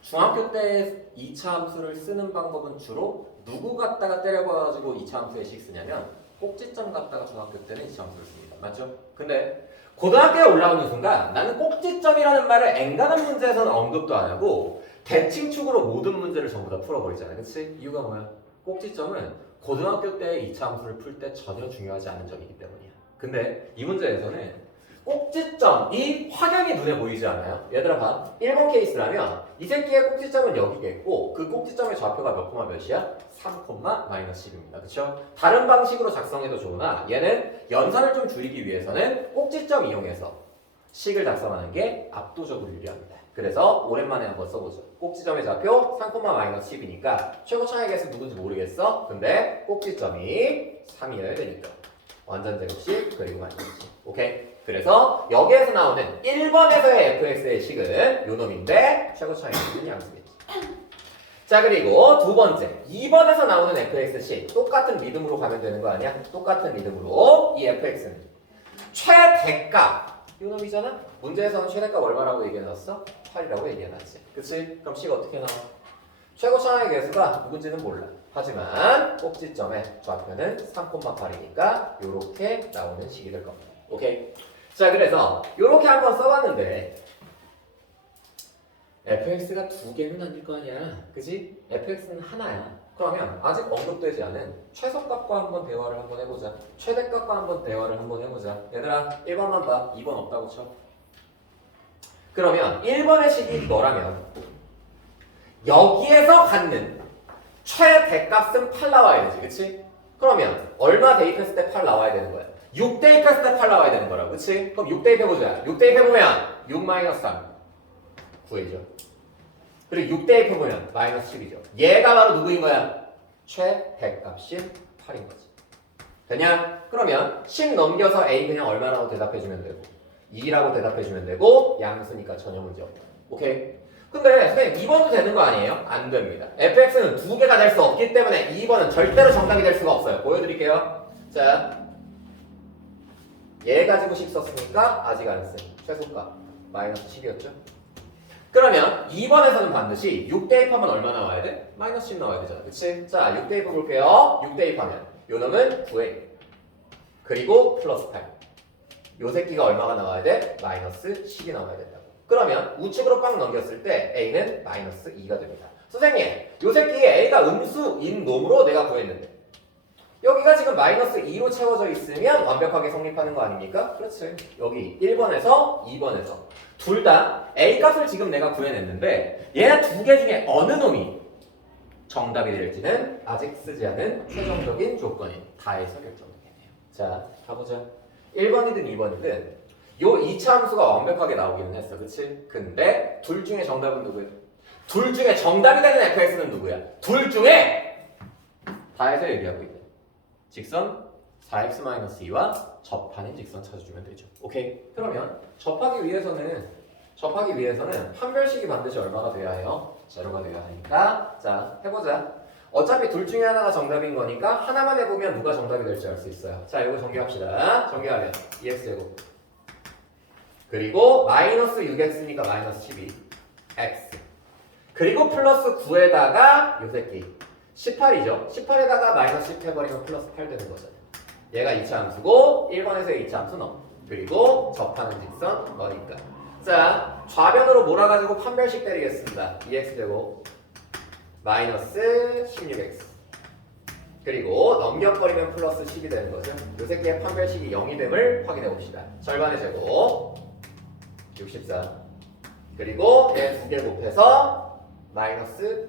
중학교 때 2차 함수를 쓰는 방법은 주로 누구 갖다가 때려봐가지고 2차 함수의 식 쓰냐면 꼭지점 갖다가 중학교 때는 2차 함수를 씁니다. 맞죠? 근데 고등학교에 올라오는 순간 나는 꼭지점이라는 말을 엔간한 문제에서는 언급도 안 하고 대칭축으로 모든 문제를 전부 다 풀어버리잖아요. 그치? 이유가 뭐야? 꼭지점은 고등학교 때 이차 함수를 풀 때 전혀 중요하지 않은 점이기 때문이야. 근데 이 문제에서는 꼭지점이 확연히 눈에 보이지 않아요? 얘들아 봐. 1번 케이스라면 이 새끼의 꼭지점은 여기겠고 그 꼭지점의 좌표가 몇 콤마 몇이야? 3 콤마 마이너스 10입니다. 그쵸? 다른 방식으로 작성해도 좋으나 얘는 연산을 좀 줄이기 위해서는 꼭지점 이용해서 식을 작성하는 게 압도적으로 유리합니다. 그래서 오랜만에 한번 써보죠. 꼭지점의 좌표 3 콤마 마이너스 10이니까 최고 차액에서 누군지 모르겠어. 근데 꼭지점이 3이어야 되니까 완전 제곱식 그리고 마이너스 10. 오케이? 그래서 여기에서 나오는 1번에서의 fx의 식은 요 놈인데 최고 차이는 양수겠지. 자 그리고 두 번째 2번에서 나오는 fx식 똑같은 리듬으로 가면 되는 거 아니야? 똑같은 리듬으로 이 fx는 최대값 요 놈이잖아? 문제에서는 최대값 얼마라고 얘기해놨어? 8이라고 얘기해놨지. 그치? 그럼 식 어떻게 나와? 최고 차항의 개수가 누군지는 몰라. 하지만 꼭지점의 좌표는 3,8이니까 요렇게 나오는 식이 될 겁니다. 오케이? 자 그래서 요렇게 한번 써봤는데 fx가 두 개는 아닐 거 아니야. 그지? fx는 하나야. 그러면 아직 언급되지 않은 최소값과 한번 대화를 한번 해보자. 최대값과 한번 대화를 한번 해보자. 얘들아 1번만 봐. 2번 없다고 쳐. 그러면 1번의 식이 뭐라면 여기에서 갖는 최대값은 8 나와야 되지. 그치? 그러면 얼마 대입했을 때 8 나와야 되는 거야? 6 대입했을 때 8 나와야 되는 거라고. 그치? 그럼 6 대입해보자. 6 대입해보면 6 마이너스 3 9이죠. 그리고 6 대입해보면 마이너스 10이죠. 얘가 바로 누구인 거야? 최대값이 8인 거지. 되냐? 그러면 10 넘겨서 A 그냥 얼마라고 대답해주면 되고 2라고 대답해주면 되고 양수니까 전혀 문제 없다. 오케이? 근데 선생님 2번도 되는 거 아니에요? 안 됩니다. fx는 두 개가 될 수 없기 때문에 2번은 절대로 정답이 될 수가 없어요. 보여드릴게요. 자, 얘 가지고 식 썼으니까 아직 안 쓴 최소값 마이너스 10이었죠? 그러면 2번에서는 반드시 6 대입하면 얼마 나와야 돼? 마이너스 10 나와야 되잖아. 그치? 자, 6 대입해 볼게요. 6 대입하면 요 놈은 9a 그리고 플러스 8 요 새끼가 얼마가 나와야 돼? 마이너스 10이 나와야 된다고. 그러면 우측으로 꽉 넘겼을 때 a는 마이너스 2가 됩니다. 선생님, 요 새끼의 a가 음수인 놈으로 내가 구했는데 여기가 지금 마이너스 2로 채워져 있으면 완벽하게 성립하는 거 아닙니까? 그렇지. 여기 1번에서 2번에서 둘 다 a 값을 지금 내가 구해냈는데 얘 두 개 중에 어느 놈이 정답이 될지는 아직 쓰지 않은 최종적인 조건인 다에서 결정되겠네요. 자, 가보자. 1번이든 2번이든 요 2차 함수가 완벽하게 나오기는 했어. 그치? 근데 둘 중에 정답은 누구야? 둘 중에 정답이 되는 fx는 누구야? 둘 중에 다에서 얘기하고 있네. 직선 4x-2와 접하는 직선 찾아주면 되죠. 오케이? 그러면 접하기 위해서는 판별식이 반드시 얼마가 돼야 해요? 제로가 돼야 하니까 자, 해보자. 어차피 둘 중에 하나가 정답인 거니까 하나만 해보면 누가 정답이 될지 알 수 있어요. 자, 이거 정리합시다. 정리하면 2x제곱 그리고 마이너스 6x니까 마이너스 12 x 그리고 플러스 9에다가 요 새끼 18이죠. 18에다가 마이너스 10 해버리면 플러스 8 되는 거잖아요. 얘가 2차 함수고 1번에서의 2차 함수 너 그리고 접하는 직선 너니까. 자, 좌변으로 몰아가지고 판별식 때리겠습니다. 2x제곱 마이너스 16x 그리고 넘겨버리면 플러스 10이 되는 거죠. 요 새끼의 판별식이 0이 됨을 확인해 봅시다. 절반의 제곱 64 그리고 얘 두 개 곱해서 마이너스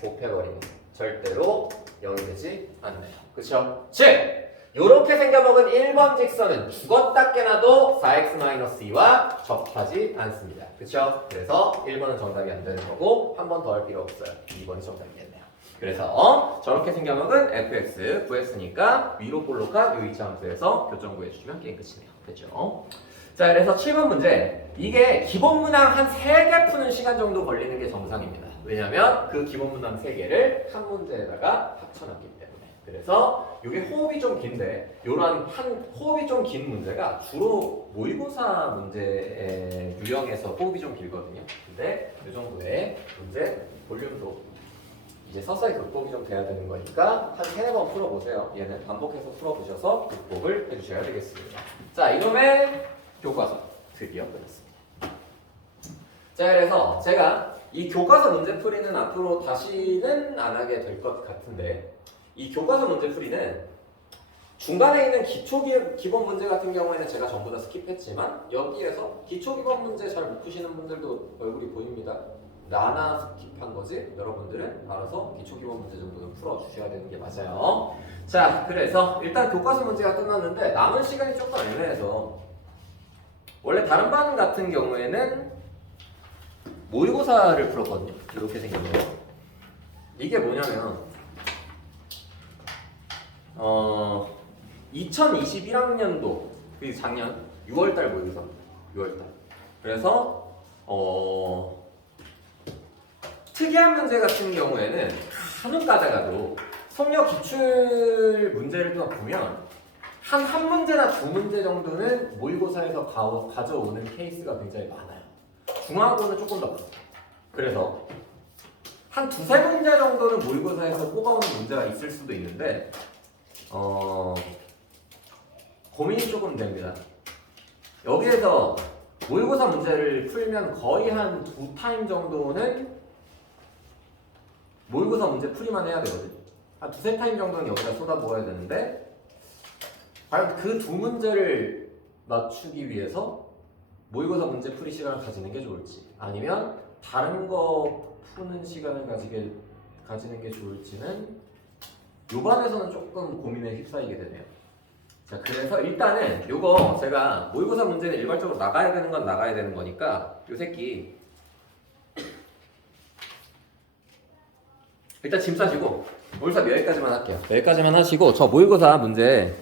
곱해버리면 절대로 0이 되지 않네요. 그쵸? 즉! 요렇게 생겨먹은 1번 직선은 죽었다 깨나도 4x-2와 접하지 않습니다. 그쵸? 그래서 1번은 정답이 안 되는 거고 한 번 더 할 필요 없어요. 2번이 정답이겠네요. 그래서 저렇게 생겨먹은 fx 구했으니까 위로 볼록한 요 2차 함수에서 교점 구해주시면 게임 끝이네요. 됐죠? 자, 그래서 7번 문제 이게 기본 문항 한 3개 푸는 시간 정도 걸리는 게 정상입니다. 왜냐면 그 기본 문항 3개를 한 문제에다가 합쳐놨기 때문에. 그래서 이게 호흡이 좀 긴데 요런 한 호흡이 좀 긴 문제가 주로 모의고사 문제의 유형에서 호흡이 좀 길거든요. 근데 이 정도의 문제 볼륨도 이제 서서히 극복이 좀 돼야 되는 거니까 한 3-4번 풀어보세요. 얘는 반복해서 풀어보셔서 극복을 해주셔야 되겠습니다. 자, 이놈의 교과서 드디어 끝났습니다. 자, 그래서 제가 이 교과서 문제 풀이는 앞으로 다시는 안 하게 될 것 같은데 이 교과서 문제 풀이는 중간에 있는 기본 문제 같은 경우에는 제가 전부 다 스킵했지만 여기에서 기초 기본 문제 잘 못 푸시는 분들도 얼굴이 보입니다. 나나 스킵한 거지 여러분들은 알아서 기초 기본 문제 정도는 풀어주셔야 되는 게 맞아요. 자, 그래서 일단 교과서 문제가 끝났는데 남은 시간이 조금 애매해서 원래 다른 반 같은 경우에는 모의고사를 풀었거든요. 이렇게 생겼네요. 이게 뭐냐면 2021학년도 그 작년 6월달 모의고사 6월달. 그래서 특이한 문제 같은 경우에는 한눈 까다가도 성역 기출 문제를 또 보면 한 문제나 두 문제 정도는 모의고사에서 가져오는 케이스가 굉장히 많아요. 중하고는 조금 더 많아요. 그래서 한 두세 문제 정도는 모의고사에서 뽑아오는 문제가 있을 수도 있는데 고민이 조금 됩니다. 여기에서 모의고사 문제를 풀면 거의 한 2타임 정도는 모의고사 문제 풀이만 해야 되거든요. 한 두세 타임 정도는 여기다 쏟아부어야 되는데 과연 그 두 문제를 맞추기 위해서 모의고사 문제 풀이 시간을 가지는 게 좋을지 아니면 다른 거 푸는 시간을 가지는 게 좋을지는 요반에서는 조금 고민에 휩싸이게 되네요. 자, 그래서 일단은 요거 제가 모의고사 문제는 일괄적으로 나가야 되는 건 나가야 되는 거니까 요 새끼 일단 짐 싸시고 모의고사 여기까지만 할게요. 여기까지만 하시고 저 모의고사 문제